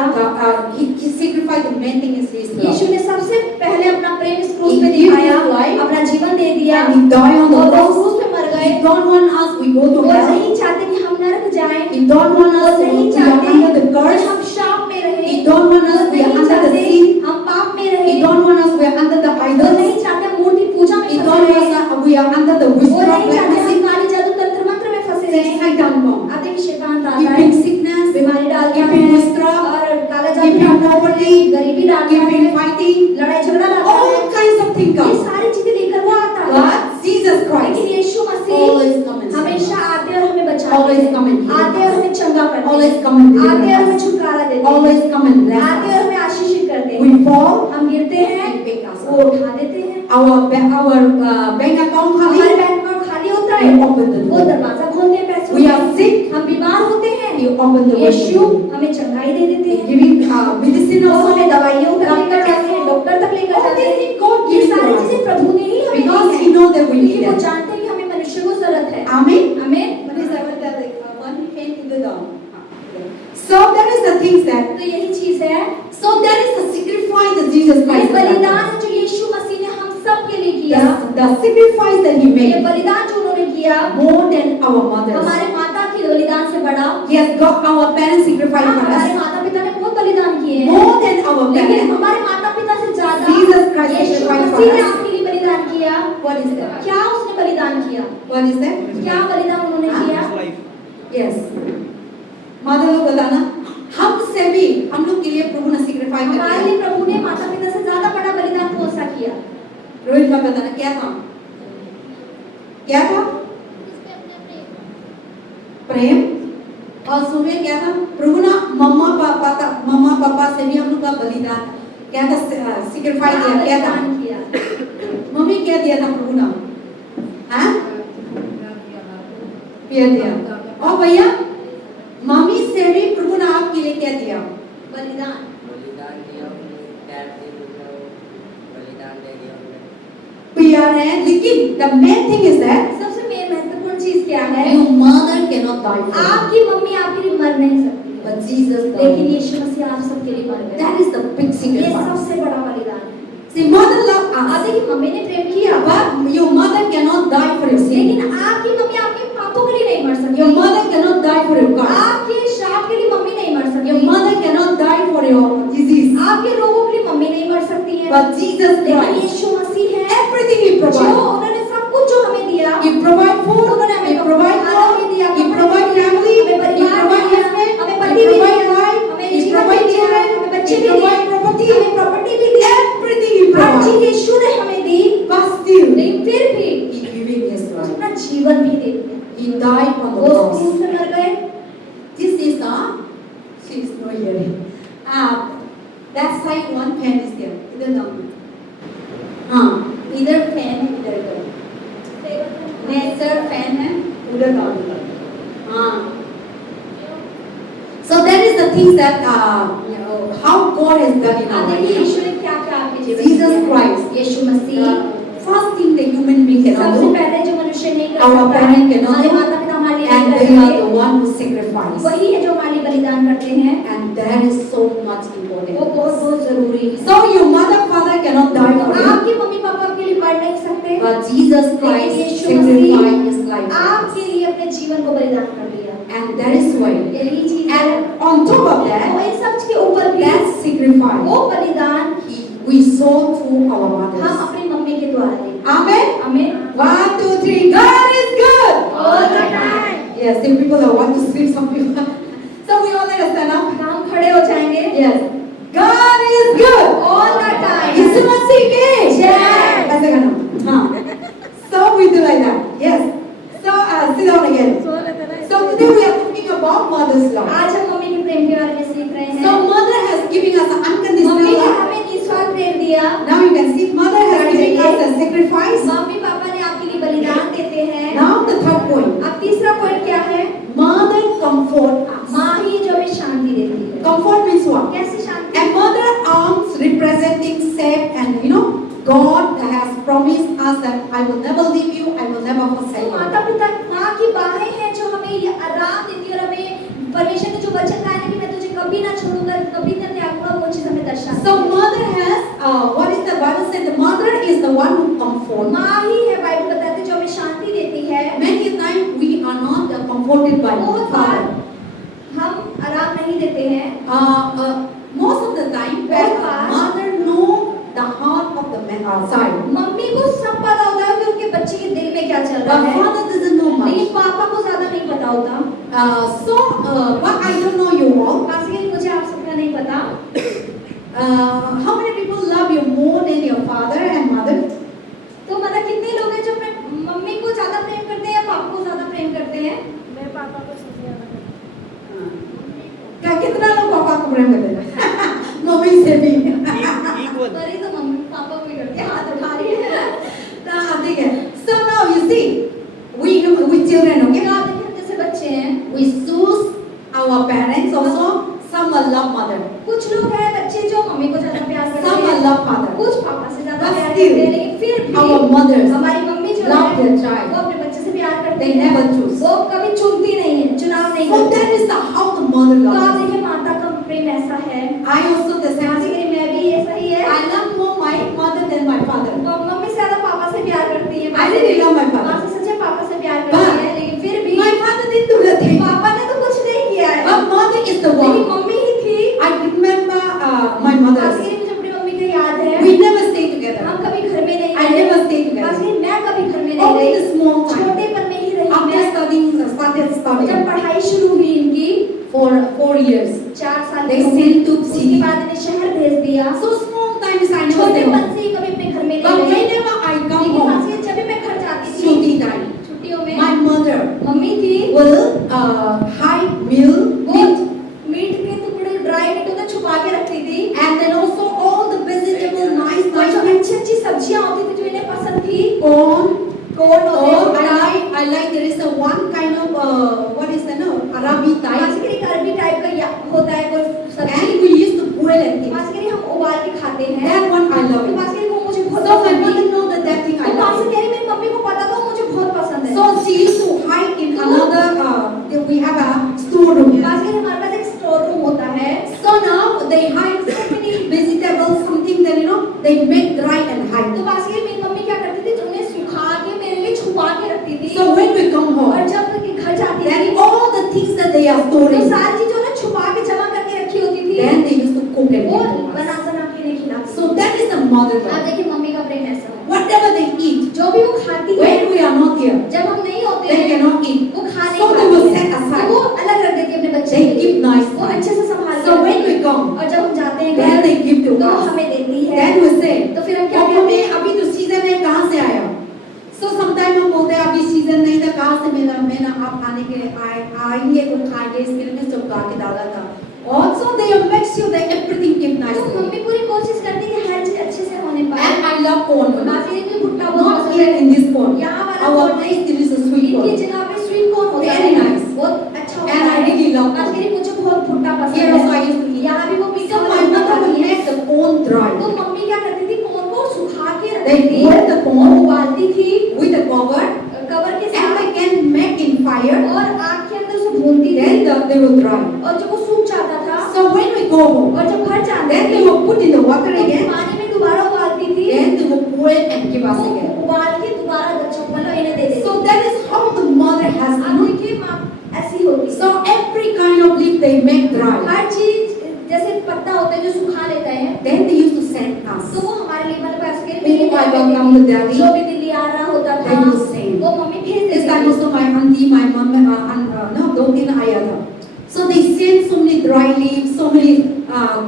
He sacrificed the main thing is his love. यीशु ने सबसे पहले अपना प्रेम इस क्रूस पे He gave दिखाया, his life. अपना जीवन दे दिया And he died on the और वो cross. क्रूस पे मर गए। He don't want us we go to वो hell. नहीं चाहते कि हम नरक जाएं, He don't want वो us नहीं we are चाहते under the कि curse. हम शाप में रहें, He don't want वो us we are नहीं under the चाहते sin. हम पाप में He रहें, don't want us we are under the वो idols. नहीं चाहते मूर्ति पूजा में He फंसे don't रहें, want us we are under the वो witchcraft नहीं चाहते practicing. हम काली जादू तंत्र मंत्र में फंसे रहें। Satan come. अब देखिए शैतान आता He है, brings sickness. बीमारी डालता He है brings witchcraft. और काला He जादू brings डालता है, poverty. गरीबी डालता He brings है, fighting. लड़ाई झगड़ा लाता है। All kinds of things ये come. सारी चीजें लेकर वो आता है। But Jesus लेकिन Christ Yeshu Masih always come and save हमेशा us. आते और हमें बचाते Always हैं, come and heal आते और us. हमें चंगा करते Always हैं, come and deliver आते और हमें us. छुटकारा देते हैं, Always come and bless आते और us. हमें आशीषित करते हैं। We fall. हम गिरते हैं, He pick us वो up. उठा देते हैं। Our bank account हमारे खाली. बैंक अकाउंट खाली होता He है, open the वो door. दरवाजा खोलते हैं पैसों We का। are sick. हम बीमार होते हैं, He open the Yeshu door. हमें चंगाई दे देते He हैं, giving medicine वो also. हमें दवाइयों तक Doctor लेकर जाते हैं, डॉक्टर तक लेकर All जाते these हैं। things God ये gives to सारी us. चीजें प्रभु ने ही हमें Because दी He हैं, know that we क्योंकि need वो them. जानते हैं कि हमें मनुष्य को जरूरत है। Amen. आमीन। What is that? One came to the door. So that is the things that. तो यही चीज है, So that is the sacrifice that Jesus ये Christ has बलिदान done. जो यीशु मसीह ने हम सब के लिए किया, The sacrifice that He ये made बलिदान जो उन्होंने किया more than our mothers. हमारे माता के बलिदान से बड़ा। He has got our parents sacrifice for हमारे us माता पिता ने बहुत बलिदान किए हैं, more than our लेकिन parents. हमारे माता पिता से ज्यादा Jesus Christ Yeshu sacrificed for मसीह ने us. आपके लिए बलिदान किया। What is that? क्या उसने बलिदान किया? What is that? क्या बलिदान उन्होंने हाँ? किया? Yes. मदर लोग बताना हमसे भी हम लोग के लिए प्रभु ने sacrifice कर हमारे दिया. लिए प्रभु ने माता पिता से ज्यादा बड़ा बलिदान कौन सा किया? रोहित भाई बताना क्या था? क्या था? प्रेम. और सुबह क्या था? प्रभु ना मम्मा पापा से भी हम लोग का बलिदान क्या था? sacrifice दिया. क्या था? बलिदान किया? मम्मी क्या दिया था प्रभु ना? हाँ? प्यार दिया. और भैया मम्मी से भी प्रभु ने आपके लिए क्या दिया? बलिदान। बलिदान दिया उन्होंने, प्यार दे दिया, बलिदान दे दिया उन्होंने। प्यार है, लेकिन the main thing is that सबसे महत्वपूर्ण चीज क्या है? your mother cannot die for you. आपकी मम्मी आपके लिए मर नहीं सकती, But Jesus लेकिन died. यीशु मसीह आप सबके लिए मर गए। That is the big ये sacrifice. सबसे बड़ा बलिदान है। See, mother loved us, देखिए मम्मी ने प्रेम किया, but your mother cannot die for your sin. लेकिन आपकी मम्मी आपके पापों के लिए नहीं मर सकती। Your mother cannot die for your curse. आपके श्राप के लिए मम्मी नहीं मर सकती। Your mother cannot die for your disease. आपके रोगों के लिए मम्मी नहीं मर सकती है। But Jesus लेकिन Christ, यीशु मसीह है, everything He जो provides. उन्होंने सब कुछ जो हमें दिया, He provide food, उन्होंने He हमें provide खाना भी clothes, दिया, He provide family, हमें He परिवार provide भी दिया, husband, हमें He पति भी provide दिया, wife, हमें He जीवन provide भी दिया, children, हमें बच्चे He भी provide दिए, property, हमें प्रॉपर्टी भी दी, everything He हर चीज provides. यीशु ने हमें दी, But still, लेकिन फिर भी He giving His life. अपना जीवन भी दे दिया। He died on the वो cross. क्रूस पे मर गए। This is the, she is not hearing. That side one pen is there. इधर डाउन. इधर pen इधर डाउन. नेचर pen है उधर down. So that is the things that how God has done in our देखिए life. यीशु ने क्या क्या आपके जीवन में Jesus किया। Christ. Yeshu Masih First thing the human being cannot सबसे do, पहले जो मनुष्य नहीं कर our सकता parent है, cannot हमारे do, माता पिता हमारे लिए and नहीं they कर are सकते, the one who sacrifice. वही है जो हमारे लिए बलिदान करते हैं। And that is so much वो important. बहुत बहुत जरूरी है। So your mother, father cannot die तो for you, आपके मम्मी पापा आपके लिए मर नहीं सकते, but Jesus Christ Yeshu sacrificed His life for आपके us. लिए अपने जीवन को बलिदान कर दिया। And that is why. यही चीज है। And on top of तो that, इन सब के ऊपर भी that sacrifice वो बलिदान we saw through our हम mothers. अपनी मम्मी के द्वारा दें। Amen. हमें 1, 2, 3. God is good. all the time। Yes, some people are want to sleep. Some people. So we all need to stand up. हम खड़े हो जाएंगे। Yes. God is good. all the time। यीशु मसीह के जय। ऐसे करना. हाँ. So we do like that. Yes. So sit down again. So today we are talking about mother's love. आज हम मम्मी के प्रेम के बारे में सीख रहे हैं। So mother has given us an unconditional mummy ने love. हमें निस्वार्थ प्रेम दिया। Now you can see mother has given us a sacrifice. Mummy papa ने आपके लिए बलिदान देते हैं। Now the third point. अब तीसरा पॉइंट क्या है? Mother comfort us. माँ ही जो हमें शांति देती है। Comfort means what? कैसी शांति? A mother arms representing safe and God has promised us that I will never leave you, I will never forsake तो you. माता पिता माँ की बाहें हैं जो हमें ये आराम देती है और हमें परमेश्वर ने जो वचन कहा है कि मैं तुझे कभी ना छोड़ूंगा, कभी ना त्यागूंगा, वो चीज हमें दर्शाती है। So mother has what is the Bible said? The mother is the one who comforts. माँ ही है, बाइबल बताते हैं, जो हमें शांति देती है। Many times we are not comforted by बहुत बार father. हम आराम नहीं देते हैं। Most of the time, बहुत बार mother know the heart of the child. Mummy को सब पता होता है कि उनके बच्चे के दिल में क्या चल रहा But है, father doesn't know much. लेकिन पापा को ज्यादा नहीं पता होता। But I don't know you all. खास करके मुझे आप सबका नहीं पता। How many people love you more than your father and mother? तो मतलब कितने लोग हैं जो अपने मम्मी को ज्यादा प्रेम करते हैं या पापा को ज्यादा प्रेम करते हैं? मैं पापा को सबसे ज्यादा करती हूँ। क्या कितना लोग पापा को प्रेम करते हैं? मम्मी से भी। अरे तो मम्मी पापा को ही करते हैं, हाथ उठा रही है। ठीक है. So now you see, we children, okay? क्या देखिए हम जैसे बच्चे हैं, We choose our parents also. Some will love mother. कुछ लोग हैं बच्चे जो मम्मी को ज्यादा प्यार करते Some will हैं, love father. कुछ पापा से ज्यादा But प्यार still, करते हैं, लेकिन फिर भी Our mothers हमारी मम्मी जो love है their child. वो अपने बच्चे से प्यार करती They है, never choose. वो कभी चुनती नहीं है, चुनाव नहीं So करती। that is how the mother तो आप loves. देखिए माता का प्रेम ऐसा है। I also the same. खास करके मैं भी ऐसा ही है। I love more my mother than my father. वो मम्मी से ज्यादा पापा से प्यार करती है। I really love my father. माँ से सच्चे पापा से प्यार But करती है, लेकिन फिर भी My father didn't do nothing. पापा ने तो कुछ नहीं किया है, But mother is the लेकिन one. मम्मी ही थी। I remember my खास mother. करके मुझे अपनी मम्मी का याद है, We never stay together. हम कभी घर में नहीं I रहे। never stay खास together. करके मैं कभी घर में नहीं Only रही, the small time. छोटेपन में ही रही After मैं। started जब studying पढ़ाई शुरू हुई इनकी for 4 years. 4 साल They की उम्र, sent to उसके city. बाद इन्हें शहर भेज दिया। So small times I never stay छोटेपन home. से ही कभी अपने घर में But नहीं रही, whenever I come लेकिन खास home, करके जब भी मैं घर जाती थी Shruti time, छुट्टियों में, my mother मम्मी थी will hide milk, वो meat, मीट के टुकड़े ड्राई मीट होते छुपा के रखती थी, and then also all the vegetables, nice, और जो nice अच्छी अच्छी सब्जियां होती थी जो इन्हें पसंद थी, corn. कॉर्न होते Or हैं, I like there is a one kind of what is the no Arabi type, मांसकरी अरबी टाइप का होता है कोई सब्जी, and we used to boil and things. मांसकरी हम उबाल के खाते हैं। That one I love तो it. मांसकरी को मुझे बहुत So my पसंद mother थी। know that thing I तो love it. मांसकरी मेरी मम्मी को पता था, मुझे बहुत पसंद है। So she used to hide in another. We have a storeroom. मांसकरी हमारे पास एक स्टोर रूम होता है। So now they hide so many vegetables, something that they make dry जो भी वो खाती है when we are not here, जब हम नहीं होते they हैं cannot eat. वो खा नहीं So they पाती will है, set aside. तो वो अलग रख देती है अपने बच्चे They के keep लिए, nice. वो अच्छे से संभाल के So when रखती we है। come, और जब हम जाते हैं then घर they give to तो वो us. हमें देती है। Then we say, तो फिर हम क्या "Oh, कहते मम्मी हैं? अभी तो सीजन है, कहाँ से आया?" So sometimes हम बोलते हैं अभी सीजन नहीं था, कहाँ से मिला? मैंने आप आने के आएंगे तो खाएंगे, इसके लिए मैं सब गा के डाला था। Also they make sure that everything keep nice. तो मम्मी पूरी कोशिश करती है कि हर चीज अच्छे से होने पाए। And I love corn. बाकी भी भुट्टा बहुत Not पसंद here है। in this corn. यहाँ वाला Our corn place there is a sweet इनकी corn. जगह पे स्वीट कॉर्न होता Very है, nice. बहुत अच्छा होता And I है। really love आज के लिए मुझे बहुत भुट्टा पसंद Here also I है। used to eat. यहाँ भी वो मीठा So वाला my mother खाती would है। make the corn dry. तो मम्मी क्या करती थी, कॉर्न को सुखा के They रखती थी, boil the corn उबालती थी with the cover कवर के and साथ they can make in fire. और आग के अंदर उसे भूनती थी। Then they will dry. और जब वो सूख जाता था So when we go home, और जब घर जाते then थे they will put in the water तो again. पानी में दोबारा उबालती थी, Then they will boil and give us वो again. उबाल के दोबारा बच्चों को मतलब इन्हें दे देती So थी। that is how the mother has आप done. देखिए माँ ऐसी होती है। So every kind of leaf they make dry. हर चीज जैसे पत्ता होता है जो सुखा लेता है, Then they used to send us. तो वो हमारे लिए मतलब ऐसे Oh, I welcome you, Daddy. जो भी दिल्ली आ रहा होता था They will send. वो मम्मी भेज This देती time थी। also my auntie, my mom, no, दो तीन आया था. So they send so many dry leaves, so many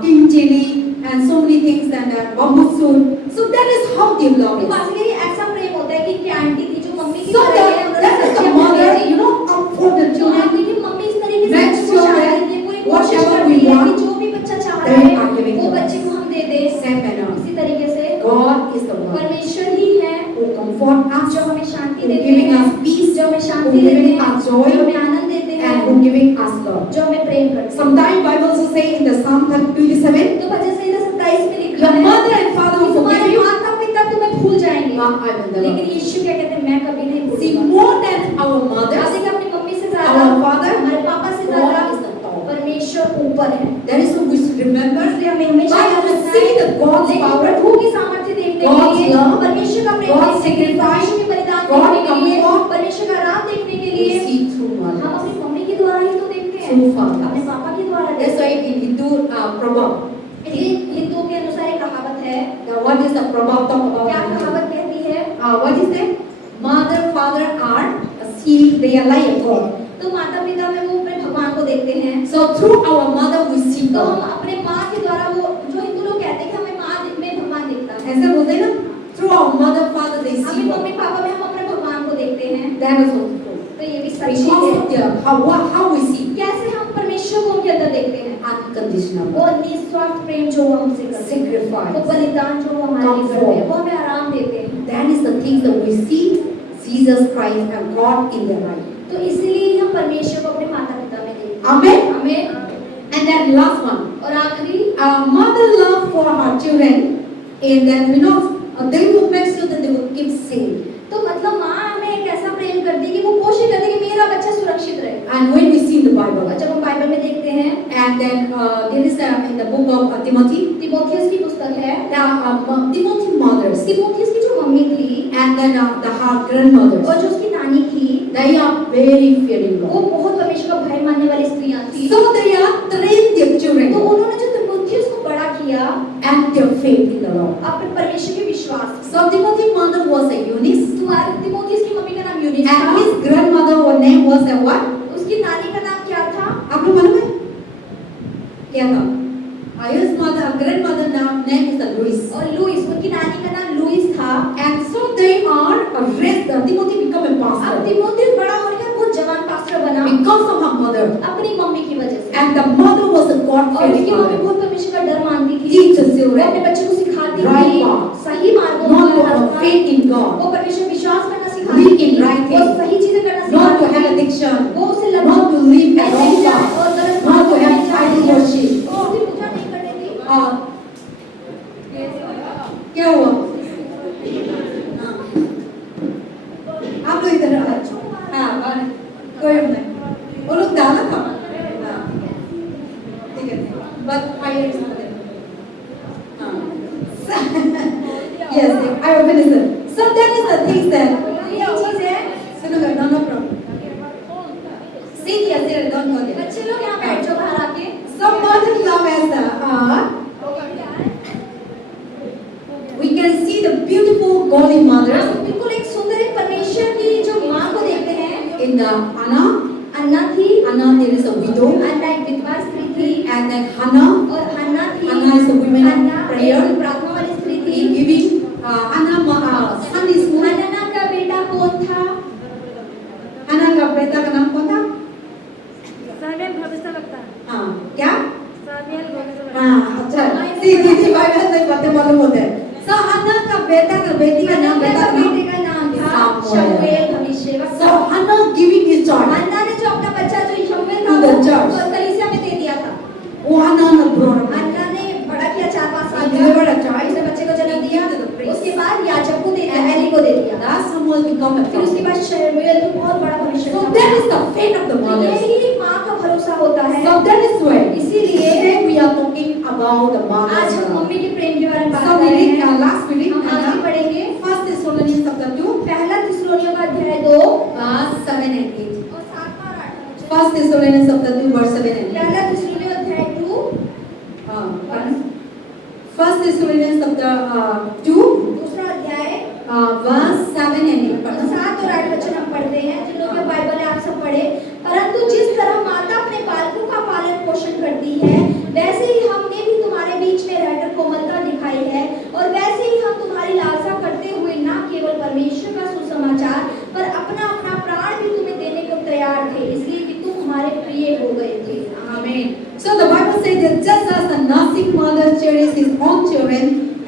king chili, and so many things and bamboo shoot. So that is how they love तो it. basically ऐसा प्रेम होता है कि इनकी आंटी थी जो मम्मी की So तरह है, उन्होंने that is the सब्जियां mother, भेजी। you know, up for the जो आप children. देखिए मम्मी इस तरीके से Make बच्चों sure को that शादी की पूरी कोशिश whatever करती we है कि want, जो भी बच्चा चाह they रहा are giving है वो to बच्चे us. को हम दे दे। Same manner. इसी तरीके से God is the one परमेश्वर ही है who comfort us, जो हमें शांति who देते giving हैं, us peace, जो हमें who शांति देते giving हैं, us joy, जो हमें आनंद देते हैं, and who giving us love. जो हमें प्रेम करते हैं। Sometimes Bible also say in the Psalm 27, तो भजन संहिता 27 में लिखा your है mother and father कि will तुम्हारे forgive you, माता पिता तुम्हें भूल जाएंगे, but I will never. लेकिन यीशु क्या कहते हैं, मैं कभी नहीं See, भूलूंगा। more than our आप mothers, देखिए अपनी मम्मी से ज्यादा, our father, हमारे पापा से ज्यादा God is the top. परमेश्वर ऊपर है। That is what we should remember. इसलिए हमें हमेशा But याद to रखना see है, the God's लेकिन power, प्रभु की सामर्थ्य देखने God's के लिए, love, परमेश्वर का प्रेम God's देखने के लिए, sacrifice, परमेश्वर के बलिदान God देखने के लिए, comfort, परमेश्वर का राम देखने के we लिए see through हम mothers. अपनी मम्मी के द्वारा ही तो देखते हैं, Through fathers. अपने पापा के द्वारा That's देखते why हैं। in Hindu proverb, इसलिए हिंदुओं के अनुसार एक कहावत है, what is the proverb talk about? क्या कहावत कहती है? What is that? Mother, father are they are like a God. तो माता पिता में वो अपने भगवान को देखते हैं। So through our mother we see तो हम God. अपने माँ के द्वारा वो जो हिंदू लोग कहते हैं कि हमें माँ में भगवान दिखता है, ऐसे बोलते हैं ना? Through our mother, father they हमें see मम्मी God. पापा में हम अपने भगवान को देखते हैं। That is also true. तो ये भी सच Because है। of the how we see कैसे हम परमेश्वर को उनके अंदर देखते हैं? unconditional वो love, निस्वार्थ प्रेम जो वो हमसे करते हैं, वो sacrifice. बलिदान जो वो हमारे लिए करते हैं, वो हमें आराम देते हैं। That is the things that we see Jesus Christ and God in their life. तो इसीलिए हम परमेश्वर को अपने माता पिता में देखते हैं। Amen. हमें And then last one, और आखिरी mother love for her children, and then they will make sure that they will keep safe. तो मतलब माँ हमें एक ऐसा प्रेम करती है कि वो कोशिश करती है कि मेरा बच्चा सुरक्षित रहे। And when we see in the Bible, और जब हम बाइबल में देखते हैं, and then there is in the book of Timothy, Timothy की पुस्तक है, Timothy mothers, तिमोथियस की जो मम्मी थी and then her grandmothers, और जो उसकी नानी थी, they are very fearing वो God. बहुत परमेश्वर का भय मानने वाली स्त्रियां थी। So they are trained their तो children उन्होंने जो तिमोथियस को बड़ा किया and their faith in the Lord. अपने परमेश्वर के विश्वास से। So Timothy's mother was a Eunice, तुम्हारे तिमोथियस की मम्मी का नाम यूनिस and था, his grandmother her name was a what? उसकी नानी का नाम क्या था? आपको मालूम है? क्या था? His mother, grandmother name is Louis. और लुइस, उनकी नानी का नाम लुइस था। And so they are raised. Timothy become a अब pastor तिमोथियस बड़ा होने का बहुत जवान पास्टर बना because of her mother. अपनी मम्मी की वजह से। And the mother was a और God-fearing उसकी मम्मी mother. बहुत परमेश्वर का डर मानती थी। Teach the वो children अपने बच्चे को सिखाती Right थी path. सही मार्गों not to पर have रास्ता। faith in God, वो परमेश्वर विश्वास करना सिखाती Live थी। in right वो things. सही चीजें करना not to सिखाती have थी। addiction, वो उसे not to live a wrong और path, गलत not to मार्गों have में idol जाने worship. वो उसे पूजा नहीं करने दी। क्या हुआ? आप लोग इधर आ जाओ। हाँ, और कोई नहीं। वो लोग डाला था। हाँ, ठीक है। But fire is not there. Yes, I will finish it. So that is the things that ये चीज है। सुनो, no problem. Sit here, don't go there. बच्चे लोग यहाँ बैठ जाओ बाहर आके। Some modern love as we can see the beautiful godly mothers. बिल्कुल एक Anna. अन्ना थी, Anna, there is a widow. अन्ना एक विधवा स्त्री थी, And then Hannah. और हन्ना थी, Hannah is a woman of Hannah prayer. एक प्रार्थना वाली स्त्री थी। Giving Anna Sunday school. हन्ना का बेटा कौन था? Hannah का बेटा का नाम कौन था? सामुएल भविष्यवक्ता। हाँ, क्या? सामुएल भविष्यवक्ता। हाँ, अच्छा। दीदी बाइबल से बातें मालूम होते हैं। So Hannah का बेटा का बेटी का नाम हन्ना बेटा का का नाम? बेटे का नाम था सामुएल। शमूएल भविष्यवक्ता। So Hannah giving his child. हन्ना ने जो अपना बच्चा जो शमूएल To the church. था, कलीसिया में दे दिया था। वो Hannah ने grown up. हन्ना ने बड़ा किया 4-5 साल He delivered a child. उसने बच्चे को जन्म दिया। He gave to the priest. उसके बाद याजक को दे दिया, एली को दे दिया। That Samuel become a फिर उसके prophet. बाद शमूएल तो बहुत बड़ा भविष्य So that is the faith of the mothers. यही माँ का भरोसा होता है। So that is why इसीलिए today we are talking about the आज mothers. हम मम्मी के प्रेम के बारे में बात So कर we रहे read हैं। last we read हम आगे पढ़ेंगे First Thessalonians chapter 2 पहला थिस्सलुनीकियों का अध्याय 2 verse 7 and 8. और 7 और 8। First Thessalonians chapter 2 verse 7 and 8. पहला थिस्सलुनीकियों अध्याय 2 First Thessalonians chapter 2 दूसरा अध्याय verse 7 and 8. 7 और 8 वचन हम पढ़ते हैं। जिन लोगों के बाइबल है आप सब पढ़े। परंतु जिस तरह माता अपने बालकों का पालन पोषण करती है, वैसे ही हमने भी तुम्हारे बीच में रहकर कोमलता दिखाई है, और वैसे ही हम तुम्हारी लालसा करते हुए न केवल परमेश्वर का सुसमाचार पर अपना अपना प्राण भी तुम्हें देने को तैयार थे, इसलिए कि तुम हमारे प्रिय हो गए थे। Amen. So the Bible says that just as a nursing mother cherishes his own children,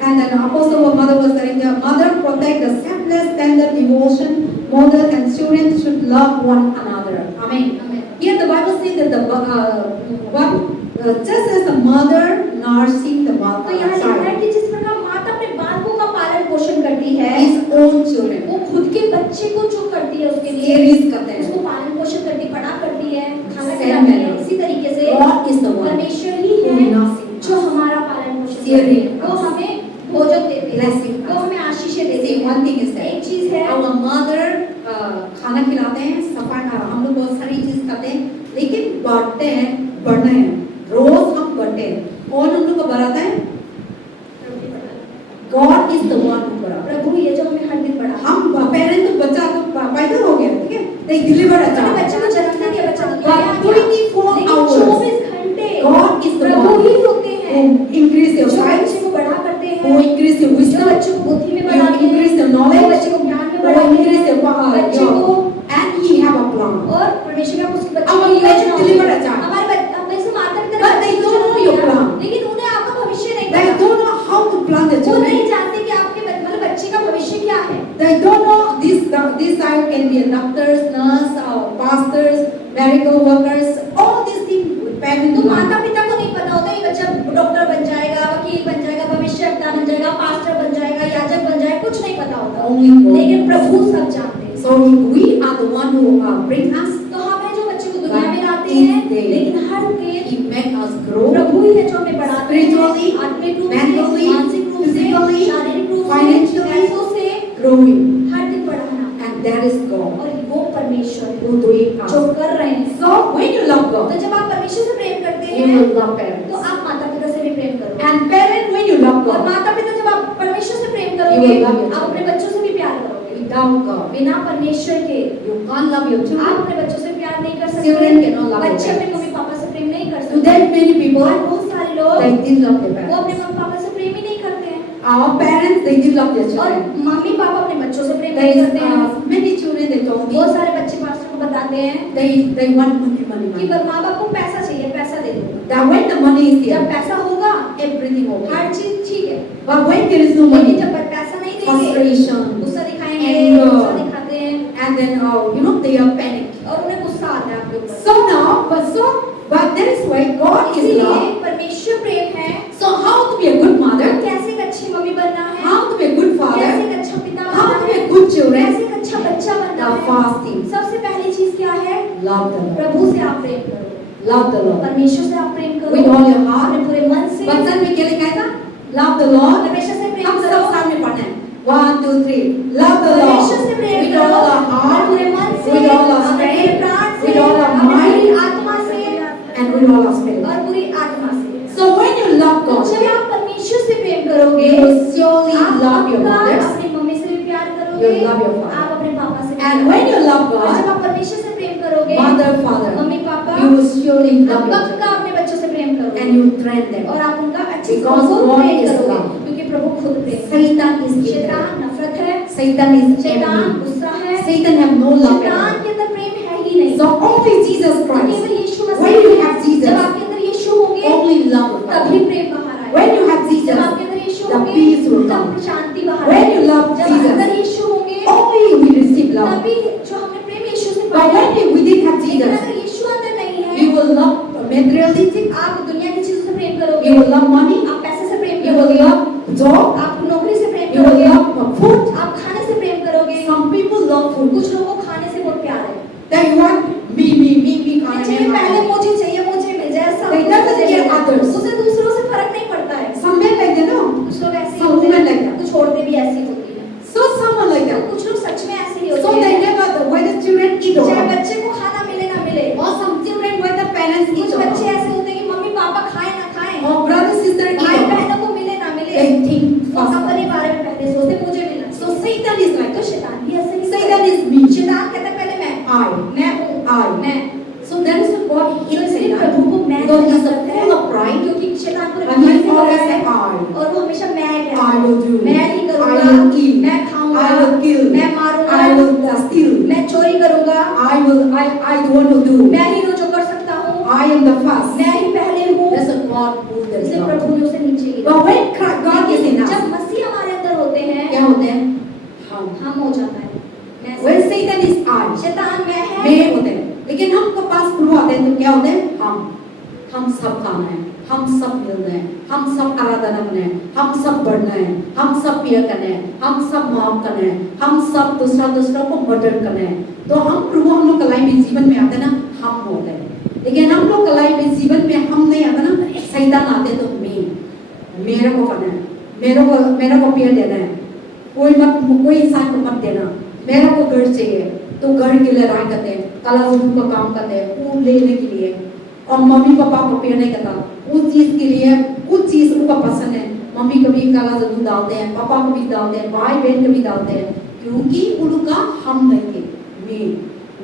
and an apostle or mother was saying the mother protect the selfless, tender devotion, mother and children should love one another. Amen. Amen. Here the Bible says that just as the mother nursing the तो यहाँ लिखा है child, कि जिस प्रकार माता अपने बालकों का पालन पोषण करती है, his own children, वो खुद के बच्चे को जो करती है उसके लिए cherish करते हैं. उसको पालन पोषण करती, बड़ा करती है, खाना Same खिलाती है। manner. इसी तरीके से God is the one परमेश्वर ही who है nursing जो हमारा पालन पोषण करते Sharing हैं। वो us. हमें भोजन देते हैं, Blessing वो us. हमें आशीषें देते See, हैं। one thing is that एक चीज है our mother खाना खिलाते हैं, सफाई हम लोग बहुत सारी चीज करते हैं, लेकिन बांटते हैं, बढ़ना है, रोज हम बढ़ते हैं। कौन हम लोग को बढ़ाता है? God is the one who बढ़ाता है। प्रभु ये जो हमें हर दिन बढ़ा। हम पेरेंट तो बच्चा तो पैदा हो गया, ठीक है, they deliver a अपने child. बच्चे को जन्म दे दिया, बच्चा को But खिलाया, 24 लेकिन hours 24 घंटे God is the Prabhu one ही होते हैं who increase your जो sight, बच्चे को बड़ा करते who हैं, increase your जो wisdom, बच्चे को बुद्धि में who बढ़ाते हैं, increase your जो knowledge, बच्चे को ज्ञान में who बढ़ाते increase हैं, your बच्चे को and He have a plan. और परमेश्वर का उसके बच्चे Our को parents योजना होती deliver है। a child. हमारे माता पिता But they don't know your plan. लेकिन उन्हें आपका भविष्य नहीं They पता। don't know how to plan the वो children. नहीं जानते कि आपके मतलब बच्चे का भविष्य क्या है। They don't know this child can be a doctors, nurse, pastors, medical workers. All these things parents तो do not. माता पिता को नहीं पता होता ये बच्चा डॉक्टर बन जाएगा, वकील बन जाएगा, भविष्यवक्ता बन जाएगा, पास्टर बन जाएगा, याजक बन जाएगा, कुछ नहीं पता होता। Only God. लेकिन प्रभु सब जानते हैं। So we are the one who bring us. तो हम है जो बच्चे को दुनिया में लाते But हैं, each day लेकिन हर दिन He make us grow प्रभु ही है जो हमें बढ़ाते हैं, spiritually, आत्मिक रूप से, mentally, मानसिक रूप से, physically, शारीरिक रूप से, financially. पैसों से, growing, हर दिन बढ़ाना। and that is God और वो परमेश्वर है who doing जो us. कर रहे हैं। So when you love तो God, जब आप परमेश्वर से प्रेम करते you हैं, will love तो parents. आप माता पिता से भी प्रेम करो। And parent when you love और God, माता पिता जब आप परमेश्वर से प्रेम You करोगे, will love your आप अपने बच्चों से भी प्यार करोगे। without God, बिना परमेश्वर के you can't love your आप children. अपने बच्चों से प्यार नहीं कर Children सकते। cannot love बच्चे their अपने parents. मम्मी पापा से प्रेम नहीं कर सकते। Today many people और बहुत सारे लोग they did love their वो parents. अपने मम्मी पापा से प्रेम ही नहीं करते हैं। Our parents they did love their और children. मम्मी पापा अपने बच्चों से प्रेम There नहीं is करते हैं। many children they told me बहुत सारे बच्चे पास्टर को बताते हैं they want money कि money. माँ बाप को पैसा चाहिए, पैसा दे दो। That when the money is जब there, पैसा होगा everything okay. हर चीज ठीक है, But when there is no लेकिन money, जब पैसा नहीं देंगे frustration, गुस्सा दिखाएंगे, Anger. गुस्सा दिखाते हैं and then they are panic. और उन्हें गुस्सा आता है आपके ऊपर। So now, but that is why God is इसीलिए love. परमेश्वर प्रेम है। So how to be a good mother? कैसे एक अच्छी मम्मी बनना है, How to be a good कैसे father? एक अच्छा पिता How बनना to be है, a good children? कैसे एक अच्छा बच्चा बनना The है। first thing, सबसे पहली चीज क्या है? love the Lord. प्रभु से आप प्रेम करो, Love the Lord. परमेश्वर से आप प्रेम करो With all your heart. अपने पूरे मन से। बचन में क्या लिखा था? Love the Lord. परमेश्वर से प्रेम हम करो, सब सामने पढ़ना है. 1, 2, 3. Love the Lord. परमेश्वर से प्रेम With करो all our अपने heart, पूरे मन से, with all our अपने पूरे strength, प्राण से, with all our अपनी पूरी mind, आत्मा से and with all our spirit. और पूरी आत्मा से। So when you love तो God, जब आप परमेश्वर से प्रेम करोगे, you will surely आप love your पक्का mothers. अपनी मम्मी से भी प्यार You करोगे, will love your father. आप अपने पापा से And when you love और जब God, आप परमेश्वर से प्रेम करोगे, mother, father, mummy papa, you will surely आप love your पक्का children. अपने बच्चों से प्रेम करोगे And you train them. और आप उनका अच्छे से Because खुद God प्रेम is करोगे, love. क्योंकि प्रभु खुद प्रेम है। Satan is hatred. शैतान नफरत है, Satan is शैतान envy. गुस्सा है, Satan have no love at शैतान all. के अंदर प्रेम है ही नहीं। So only Jesus तो Christ. केवल यीशु मसीह When you है। have Jesus, जब आपके अंदर यीशु होंगे, only love will तभी come. प्रेम बाहर आएगा। When you have Jesus, जब आपके अंदर यीशु the होंगे, peace will तब come. शांति बाहर When आएगी। you love जब Jesus, अंदर यीशु होंगे, only we receive love. तभी जो हमने प्रेम यीशु से But पाया। when we didn't have लेकिन Jesus, अगर यीशु अंदर नहीं है, you will love materialistic, आप दुनिया की चीजों से प्रेम करोगे, you will love money, आप पैसे से प्रेम you will करोगे, love job, आप नौकरी से प्रेम you will करोगे, love food. आप खाने से प्रेम करोगे। Some people love food. कुछ लोगों को खाने से बहुत प्यार है। They want me खाना चाहिए पहले है. मुझे चाहिए, मुझे मिल जाए, सब They कुछ doesn't मुझे care मिल जाए। others. उसे दूसरों से फर्क नहीं पड़ता है। Some men like that, no? कुछ लोग ऐसे ही Some होते women हैं, like that. कुछ औरतें भी ऐसी होती हैं। So someone like तो that. कुछ लोग सच में ऐसे ही So होते they हैं। never, when the children eat or चाहे not. बच्चे को खाना मिले ना मिले, Or some children when the parents eat कुछ or बच्चे not. ऐसे होते हैं कि मम्मी पापा खाए ना खाए, Or brother sister eat भाई or not. बहनों को मिले ना मिले, They think वो first. अपने बारे में पहले सोचते मुझे मिलना। So Satan is like तो that. शैतान भी ऐसे ही Satan है। is me. शैतान कहता है पहले मैं हूँ, I. मैं। So that is what तो he इसलिए Satan. प्रभु को मैं Because he is कहता है, full of pride. क्योंकि शैतान पूरे And he मन से always बोलता say है, I. और वो हमेशा मैं कहता I है। will do. मैं ही I करूँगा, will eat. मैं खाऊंगा, I will kill. मैं मारूंगा, I will steal. मैं चोरी करूंगा, I the one who do. मैं ही जो कर सकता हूँ, I am the first. मैं ही पहले हूँ। That's a God who does इसलिए not. प्रभु ने उसे नीचे गिरा। But when God is in us, जब मसीह हमारे अंदर होते हैं, क्या होते हैं? हम हो जाता है। मैं When Satan is I, शैतान मैं है, मैं होते हैं। लेकिन हमको पास प्रभु आते हैं तो क्या होते हैं? हम सब खाना है, हम सब मिलना है, हम सब आराधना करना है, हम सब बढ़ना है, हम सब प्यार करना है, हम सब माफ करना है, हम सब दूसरा को मर्डर करना है। तो हम प्रभु हम लोग कलाई में जीवन में आते हैं ना, हम होते हैं। लेकिन हम लोग कलाई में जीवन में हम नहीं आते ना, शैतान आते तो मेरे को करना है, मेरे को प्यार देना है, कोई इंसान को मत देना, मेरे को घर चाहिए, तो घर के लिए लड़ाई करते हैं, कलाजुम का काम करते हैं, वो लेने के लिए, और मम्मी पापा को प्यार नहीं करता, उस चीज के लिए कुछ चीज उनको पसंद है, मम्मी कभी काला जरूर डालते हैं, पापा को भी डालते हैं, भाई बहन को भी डालते हैं, क्योंकि उनका हम नहीं थे,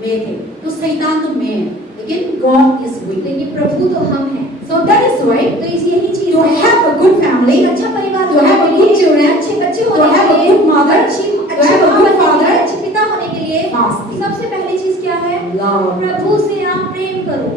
मैं थे, तो शैतान तो मैं है, लेकिन God is with, लेकिन प्रभु तो हम हैं। so that is why तो यही चीज to है, have a good family, एक अच्छा परिवार to have a होने good के लिए, children, अच्छे बच्चे to होने have के a लिए, good mother, अच्छे to have a माँ good बनने के father, लिए, अच्छे पिता होने के लिए fasting, सबसे पहली चीज क्या है? love, प्रभु से आप प्रेम करो।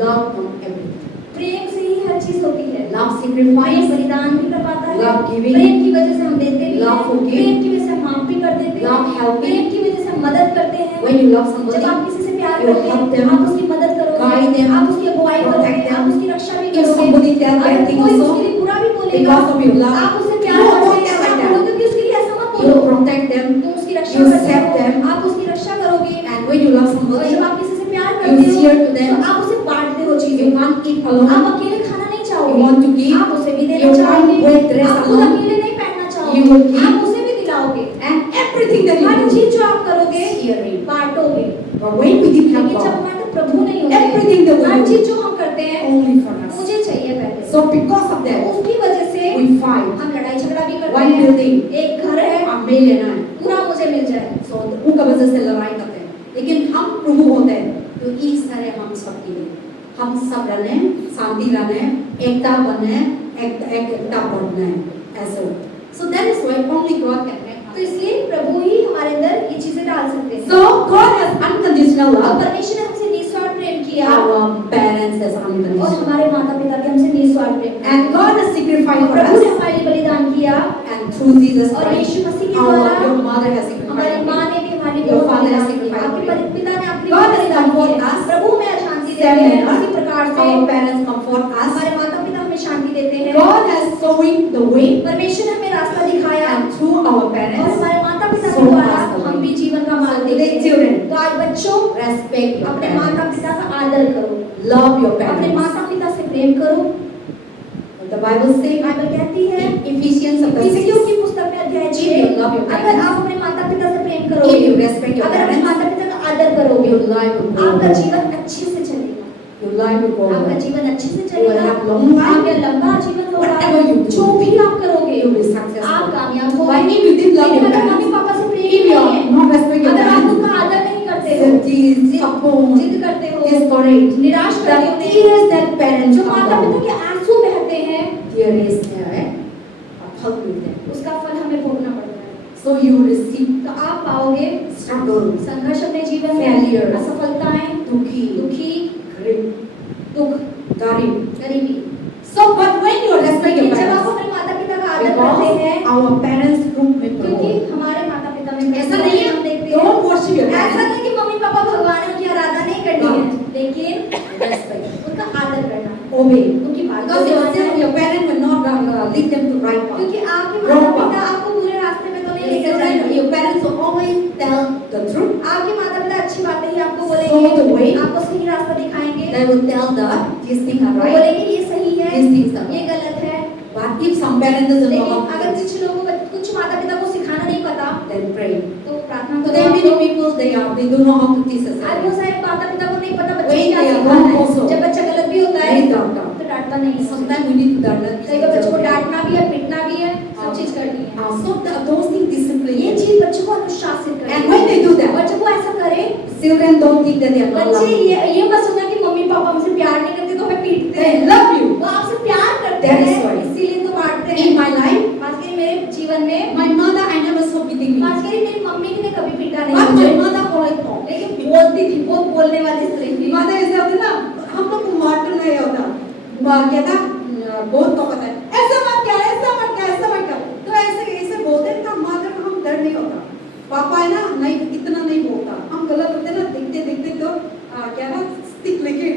love from everything, प्रेम से ही हर चीज होती है। love प्रेम sacrifice, बलिदान भी कर पाता है, love giving, प्रेम की वजह से हम देते भी love हैं, forgive, प्रेम की वजह से हम माफ भी कर देते हैं, love helping, प्रेम की वजह से हम मदद करते हैं। when you love somebody, जब आप किसी से प्यार you करते help हैं, them, आप उसकी मदद guide करोगे, them, आप उसकी अगुवाई protect करोगे, them. आप उसकी रक्षा भी If करोगे। somebody tell अगर bad thing कोई also, उसके लिए बुरा भी बोलेगा, because of your love, आप उससे प्यार no, करते don't हैं, tell like आप that. बोलोगे कि उसके लिए ऐसा मत You बोलो, protect them, तुम उसकी रक्षा you करते save हो, them, आप उसकी रक्षा करोगे। and when you love और somebody, जब आप किसी से प्यार you करते हो, share to them. तो आप उसे बांटते हो you चीजें। can't eat alone, आप अकेले खाना नहीं you चाहोगे, want to give, आप उसे भी you देना can't चाहोगे, wear dress आप खुद alone, अकेले नहीं पहनना you will चाहोगे, give, आप उसे भी दिलाओगे। and everything that you her do, चीज जो आप करोगे sharing. बांटोगे। But when we didn't have लेकिन जब God, हमारे अंदर प्रभु नहीं होते, everything that we her do, चीज जो हम करते हैं only for us. मुझे चाहिए पहले। So because of that, उसकी वजह से we fight. हम लड़ाई झगड़ा भी करते One हैं। building, एक घर है, हमें लेना है, पूरा मुझे मिल जाए। so उनका वजह से लड़ाई करते हैं। लेकिन हम प्रभु होते हैं, तो इस तरह हम सब के लिए, हम सब रहने, शांति रहने, एकता बनने, एकता बढ़ने, ऐसे। So that is why only God can make us. तो इसलिए प्रभु ही हमारे अंदर ये चीजें डाल सकते हैं। So God has unconditional और love. परमेश्वर ने हमसे निस्वार्थ प्रेम किया, Our parents has और unconditional. हमारे माता पिता भी हमसे निस्वार्थ प्रेम किया। And God has sacrificed for प्रभु ने us. हमारे लिए बलिदान किया, And through Jesus और Christ, यीशु मसीह के our द्वारा your mother has हमारी sacrificed. माँ ने भी हमारे लिए Your बहुत father has बलिदान किया, sacrificed. आपके पिता ने आपके लिए God has बलिदान comforted किया। us. प्रभु हमें शांति देते हैं, उसी प्रकार से Our parents comfort us. हमारे माता पिता हमें शांति देते हैं। God has showing the way, परमेश्वर ने हमें रास्ता दिखाया, and through our और parents, हमारे माता पिता so के द्वारा us the way. हम भी जीवन का मार्ग So देखते today, children, हैं। तो आज बच्चों respect your अपने parents. माता पिता का आदर करो, Love your अपने parents. माता पिता से प्रेम करो। The Bible says बाइबल कहती है in Ephesians chapter इफिसियों 6, की पुस्तक में अध्याय if you love your 6, अगर parents, आप अपने माता पिता से प्रेम if करोगे, you respect your अगर अपने parents, माता पिता का आदर करोगे, your life will go आपका well. जीवन अच्छे से चलेगा, Your life will go आपका well. जीवन अच्छे से You will चलेगा, have long life. आपका लंबा जीवन होगा, Whatever you do, जो भी आप करोगे you will be आप successful. कामयाब But होंगे। if you didn't love लेकिन your अगर मम्मी parents, पापा से if प्रेम you नहीं are है, not this couple जिद करते हो, discouraged. निराश The करते हो उन्हें, tears that parents जो माता पिता के आंसू बहते हैं, there is फल मिलते हैं. उसका फल हमें भोगना पड़ता है। So you receive तो आप पाओगे struggle, संघर्ष अपने जीवन में, Failures. असफलताएं, दुखी, दुखी, grief, दुख, गरीब. गरीबी। So but when you respect your जब आप parents, अपने माता पिता का आदर करते हैं, because our parents group में क्योंकि promote. हमारे माता पिता में ऐसा नहीं है, हम देखते हैं, don't worship your ऐसा parents. नहीं कि मम्मी पापा भगवान है, उनकी आराधना नहीं करनी है, लेकिन Respect. उनका आदर करना है, Obey. उनकी बात को Because मानना है। your parents will not lead them to right path. क्योंकि आपके Wrong माता path. पिता आपको बुरे रास्ते में तो नहीं लेकर Children, जाएंगे। your parents will always tell the truth. आपके माता पिता अच्छी बातें ही आपको Show the बोलेंगे, way. आपको सही रास्ता दिखाएंगे, They will tell that these things are वो right, बोलेंगे ये सही है, these things are ये wrong. गलत है। But if some parents doesn't know लेकिन how to अगर do कुछ this, लोगों को, कुछ माता पिता को सिखाना नहीं पता, then pray. तो प्रार्थना So करो। there are many आपको- people they don't know how to teach us. आज बहुत सारे माता पिता को नहीं पता बच्चे When क्या they are सिखाना wrong है। also. जब बच्चा गलत भी होता है Very डांटा. तो डांटता नहीं है। Sometimes we need to learn. कई बार बच्चों को डांटना भी है, पीटना भी है, सब चीज करनी है। So those things discipline. ये चीज बच्चों को अनुशासित करनी है। And when they do that, बच्चों को ऐसा करें, children don't think that they are not बच्चे loved. ये मत सोचना कि मम्मी पापा हमसे प्यार नहीं करते तो हमें पीटते They हैं। love you. वो आपसे प्यार करते That is हैं, why. इसीलिए तो बांटते In हैं। my life, खास कर मेरे जीवन में, my mother I never saw beating me. खास कर मेरी मम्मी ने कभी पीटा नहीं But my मुझे, mother always talk. लेकिन बोलती थी, बहुत बोलने वाली स्त्री थी। माता ऐसा होता ना, हम लोग को मारना नहीं होता, कहता बहुत तो पता है, ऐसा मत क्या, ऐसा मत क्या, ऐसा मत क्या, तो ऐसे बोलते हैं तो माता को हम डर नहीं होता। पापा है ना, नहीं इतना नहीं बोलता, हम गलत होते ना, दिखते दिखते तो क्या ना स्टिक लेके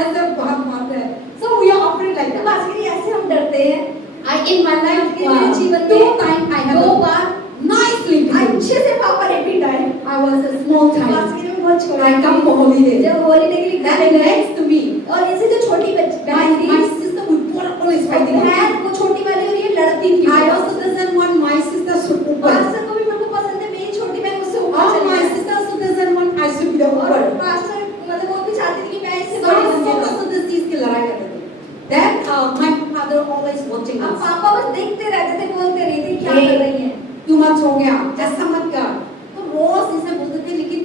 ऐसा भाग मारते हैं। So we are afraid like तो that. खास कर ऐसे हम डरते हैं। In my life, मेरे जीवन two में times I have दो a बार nicely beaten. अच्छे से पापा ने पीटा है। I was a small खास child. कर मैं बहुत छोटी I come for holiday. जब हॉलीडे के लिए That घर गए next to me, और इसे जो छोटी बहन थी, my sister would always fighting. बहन वो छोटी वाली और ये लड़ती थी। I also doesn't want my sister should upper. Pastor को भी मेरे को पसंद है, मेरी छोटी बहन मुझसे ऊपर All चली my जाए। sister also doesn't want I should be the और upper. पास्टर मतलब वो भी चाहती थी कि मैं इससे So बड़ी I बन जाऊं। focus on this चीज की लड़ाई करते थे. Then my father always watching अब us. पापा बस देखते रहते थे, बोलते नहीं थे क्या Hey, कर रही है। too much हो गया, ऐसा मत कर। तो रोज ऐसे बोलते थे, लेकिन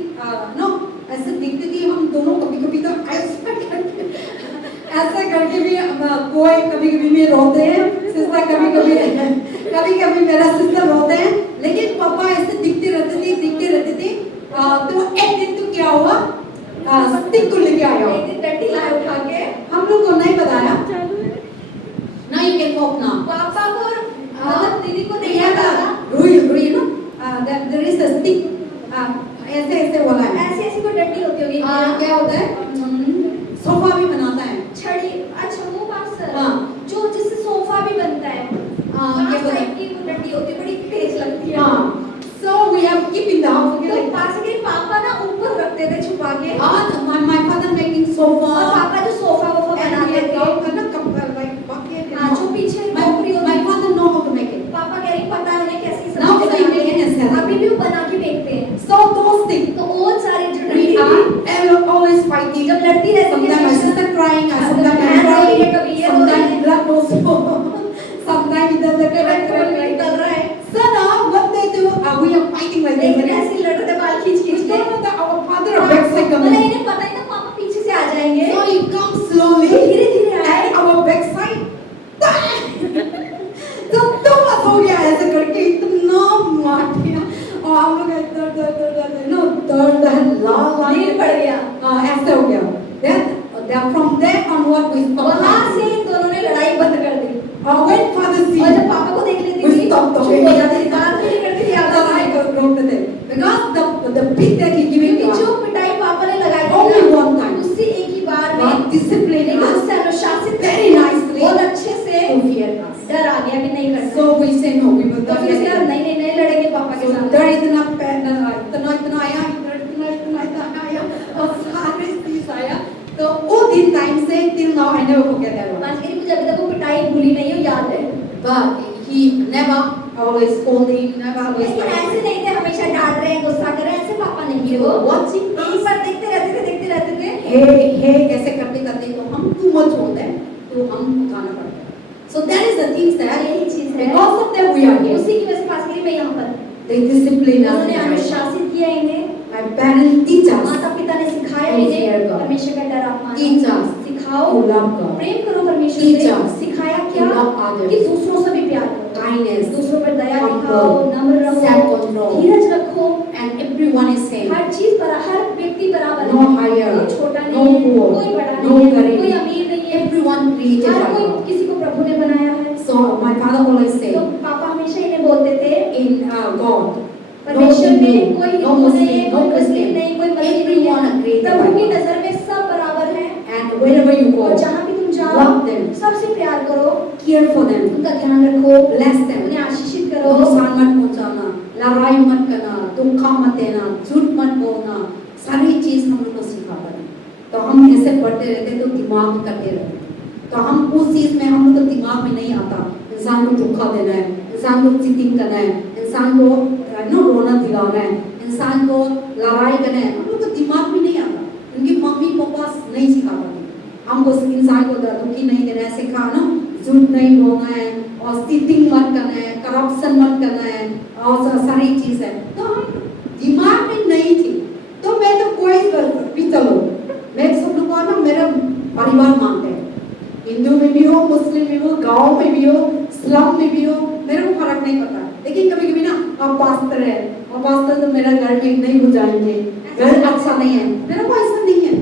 नो ऐसे दिखती थी हम दोनों कभी-कभी तो ऐसा करके भी कोई कभी-कभी भी रोते हैं, सिस्टर कभी-कभी मेरा सिस्टर रोते हैं, लेकिन पापा ऐसे दिखते रहते थे। तो एक दिन तो क्या हुआ, स्टिक को लेके आया, एक दिन डंडी लाए उठा के, हम लोग को नहीं बताया। Now you can talk now. पापा को मतलब दीदी को नहीं Yeah, बताया। रुई ना, there is a stick, ऐसे वाला है। ऐसी ऐसी कोई डंडी होती होगी। क्या होता है, सोफा भी बनाता है। छड़ी, अच्छा वो पास्टर, हाँ। जो जिससे सोफा भी बनता है। क्या बांस बोलते टाइप की वो डंडी होती है, बड़ी तेज लगती है। हाँ, so we have keep in the house. तो पास के पापा ना ऊपर रखते थे छुपा के। My father making sofa. और पापा जो सोफा वोफा And बनाते we have थे, got kind of like bucket. हाँ, जो पीछे my टोकरी होती my है। father know how to make it. पापा कह रही पता है उन्हें कैसी Now सब्जी they बनाते make it and हैं, sell it. अभी भी वो बना के बेचते हैं। So those things तो वो सारी जो we डंडी are always fighting. जब लड़ती रहती Sometimes my है, sister crying, हाँ, sometimes तो I'm बहन रोती है, crying, कभी ये रोती है। sometimes blood also, sometimes it doesn't निकल रहा है। So now what they do, we are fighting like this. लेकिन ऐसे लड़ते थे, बाल खींच खींच के। Our father a backside मतलब coming. इन्हें पता ही था पापा पीछे से आ जाएंगे। So he comes slowly. धीरे धीरे आए। And our backside. तो बस हो गया ऐसे करके इतना मार दिया और हम लोग दर्द है लाल नींद पड़ गया। ऐसे हो गया। Then from there onward we stop. वहाँ से इन दोनों ने लड़ाई बंद कर दी। When father और see, जब पापा को देख लेती we थी, stop चुप talking. हो जाती थी, बात भी नहीं करती थी आपस में। रोकते थे because the beat that he giving क्योंकि to जो us पिटाई पापा ने लगाई थी only ना, one time. उससे एक ही बार में God discipline लेकिन us उससे अनुशासित very nicely बहुत अच्छे से to fear us. डर आ गया कि नहीं करना। So we say no, we will तो not फिर get उसके बाद it. नहीं लड़ेंगे पापा के So साथ। डर इतना आया, इतना आया और सारे चीज आया। तो वो दिन टाइम से till now I never forget that one. आज के लिए मुझे अभी तक वो पिटाई भूली नहीं हो, याद है। But he never always scolding, never always लेकिन ऐसे नहीं थे हमेशा डांट रहे हैं, गुस्सा कर रहे हैं, ऐसे पापा नहीं थे वो। watching यहीं us. पर देखते रहते थे। हे कैसे करते तो हम too much होते हैं तो हम उठाना पड़ता है. So that is the things that यही चीज है। because of them we are here. उसी की वजह से पास के लिए मैं यहाँ पर। They discipline us. उन्होंने अनुशासित किया इन्हें। My parents teach us माता पिता ने सिखाया to इन्हें fear God. परमेश्वर का डर आप मानो, Teach us सिखाओ to love God. प्रेम करो परमेश्वर Teach से, us सिखाया to क्या love others. कि दूसरों से भी प्यार करो, Kindness, दूसरों पर दया humble, दिखाओ, नम्र रहो, self-control. धीरज रखो, And everyone is same. हर चीज पर हर व्यक्ति बराबर No है, higher, कोई छोटा no नहीं है, poor, कोई बड़ा no नहीं है, गरीब. कोई अमीर नहीं है, Everyone created हर by कोई God. किसी को प्रभु ने बनाया है। So my father always say, तो पापा हमेशा इन्हें बोलते थे in God, no परमेश्वर में Hindu, कोई no हिंदू नहीं है, Muslim, कोई no मुस्लिम Christian. नहीं, कोई मसीह नहीं Everyone है, are created प्रभु by की God. नजर में सब बराबर हैं And wherever you go, और जहाँ भी तुम जाओ love them, सबसे प्यार करो, care for them, उनका ध्यान रखो, bless them. उन्हें आशीषित करो, नुकसान मत पहुंचाना, लड़ाई मत करना, धोखा मत देना, झूठ मत बोलना, सारी चीज हम लोग को सिखा पड़े। तो हम ऐसे पढ़ते रहते तो दिमाग में करते रहते, तो हम उस चीज में हम लोग को दिमाग में नहीं आता। इंसान को धोखा देना है, इंसान को चीटिंग करना है, इंसान को रोना दिलाना है, इंसान को लड़ाई करना है, हम लोग को दिमाग में नहीं आता। उनकी मम्मी पापा नहीं सिखा पाते हमको। इंसान को धोखी नहीं देना है, सिखाना झूठ नहीं बोलना है, और चीटिंग मत करना है, करप्शन मत करना है, और सारी चीज है। तो हम दिमाग में नहीं थी। तो मैं तो कोई भी चलो, मैं सब लोग ना मेरा परिवार मानते हैं, हिंदू में भी हो, मुस्लिम में हो, गांव में भी हो, स्लम में भी हो, मेरे को फर्क नहीं पड़ता। लेकिन कभी कभी ना आप पास्टर है, और पास्टर तो मेरा घर में नहीं बुझाएंगे, घर अच्छा नहीं है, मेरा को ऐसा नहीं है।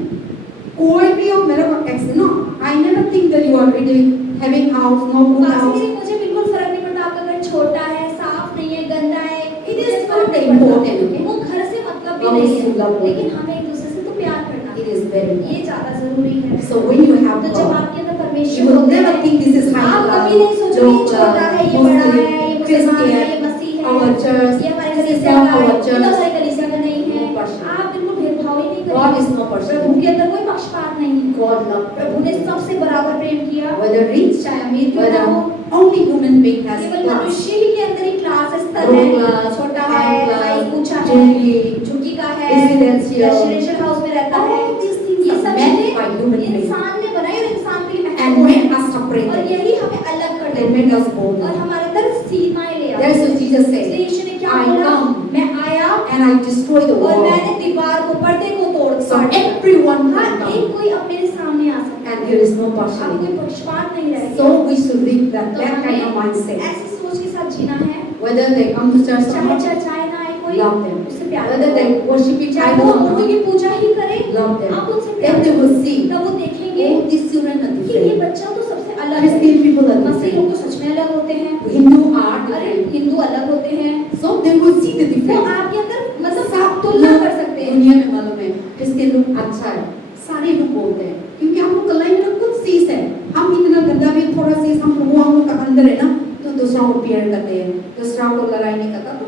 कोई भी हो मेरा को ex no, I never think that you are really having house, no good house. मुझे बिल्कुल फर्क नहीं पड़ता आपका घर छोटा है, साफ नहीं है, गंदा है, It is not important, okay? वो घर से मतलब भी हम नहीं उससे love है, करते लेकिन हमें एक दूसरे से तो प्यार करना It is very ये ज्यादा जरूरी है। So when you have तो जब God, आपके अंदर you परमेश्वर will होते never हैं, think this is high आप class, कभी नहीं सोचोगे low ये छोटा है, class, ये बड़ा है, ये Muslim, मुसलमान है, ये Christian, मसीह है, our church, ये हमारे this is कलीसिया not का है, our ये तो church. हमारे कलीसिया का नहीं है। No person. आप बिल्कुल भेदभाव ही नहीं God is करेंगे। no person. प्रभु के अंदर कोई पक्षपात नहीं है। God loved प्रभु ने सबसे बराबर प्रेम किया, whether rich, चाहे अमीर क्यों ना whether हो। only human being has केवल class. मनुष्य ही के अंदर ही क्लास स्तर Low है, class, छोटा high है, class, हाई ऊंचा है, jewelry, झुकी का है, residential. रेसिडेंशियल हाउस में रहता है। All these things ये are सब meant by human चीजें beings. इंसान ने बनाई और इंसान के लिए And महत्वपूर्ण made है। us और separated. यही हमें अलग कर They देता made है us bold. और हमारे अंदर सीमाएं ले आते That's हैं। what Jesus said. इसलिए यीशु ने क्या I बोला? come मैं आया and I destroy the और wall. मैंने दीवार को, पर्दे को तोड़ So दिया। everyone हर can एक come. कोई अब मेरे सामने आ सकता And है। there is no अब partiality. कोई पक्षपात नहीं रहेगा। So we should live that, तो that kind of हमें mindset. ऐसी सोच के साथ जीना है। Whether they come to church or चाहे not, चर्चाएं ना आए कोई, love them. उससे प्यार Whether करो। they worship each चाहे other वो or मूर्ति की not, पूजा ही करे, love them. आप उनसे प्यार Then they will करो। see, तब वो देखेंगे oh, these children are कि ये different. बच्चा तो सबसे अलग है। Christian people are मसीह लोग different. तो सच में अलग होते हैं, Hindu are अरे different. हिंदू अलग होते हैं। So they will see the वो difference. आपके अंदर मतलब सब आप तुलना लोग कर सकते हैं। दुनिया में मालूम है क्रिश्चियन लोग अच्छा है, सारे लोग बोलते हैं, क्योंकि हम लोग कलाई में कुछ चीज है, हम इतना गंदा भी थोड़ा सी हम लोग का अंदर है ना, तो दूसरों को प्यार करते हैं, दूसरों को लड़ाई नहीं करता, तो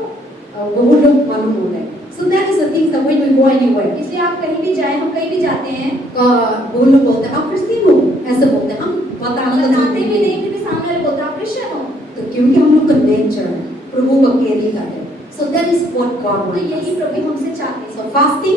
वो लोग मालूम होता है। So that is the things that when we go anywhere, इसलिए आप कहीं भी जाएं, हम कहीं भी जाते हैं, वो लोग बोलते हैं आप क्रिश्चियन हो, ऐसे बोलते हैं, हम बताना बताते भी नहीं, फिर भी सामने वाले बोलते हैं आप क्रिश्चियन हो। तो क्योंकि हम लोग का नेचर है, प्रभु का केरी का है। So that is what God तो wants. यही प्रभु हमसे चाहते हैं। So fasting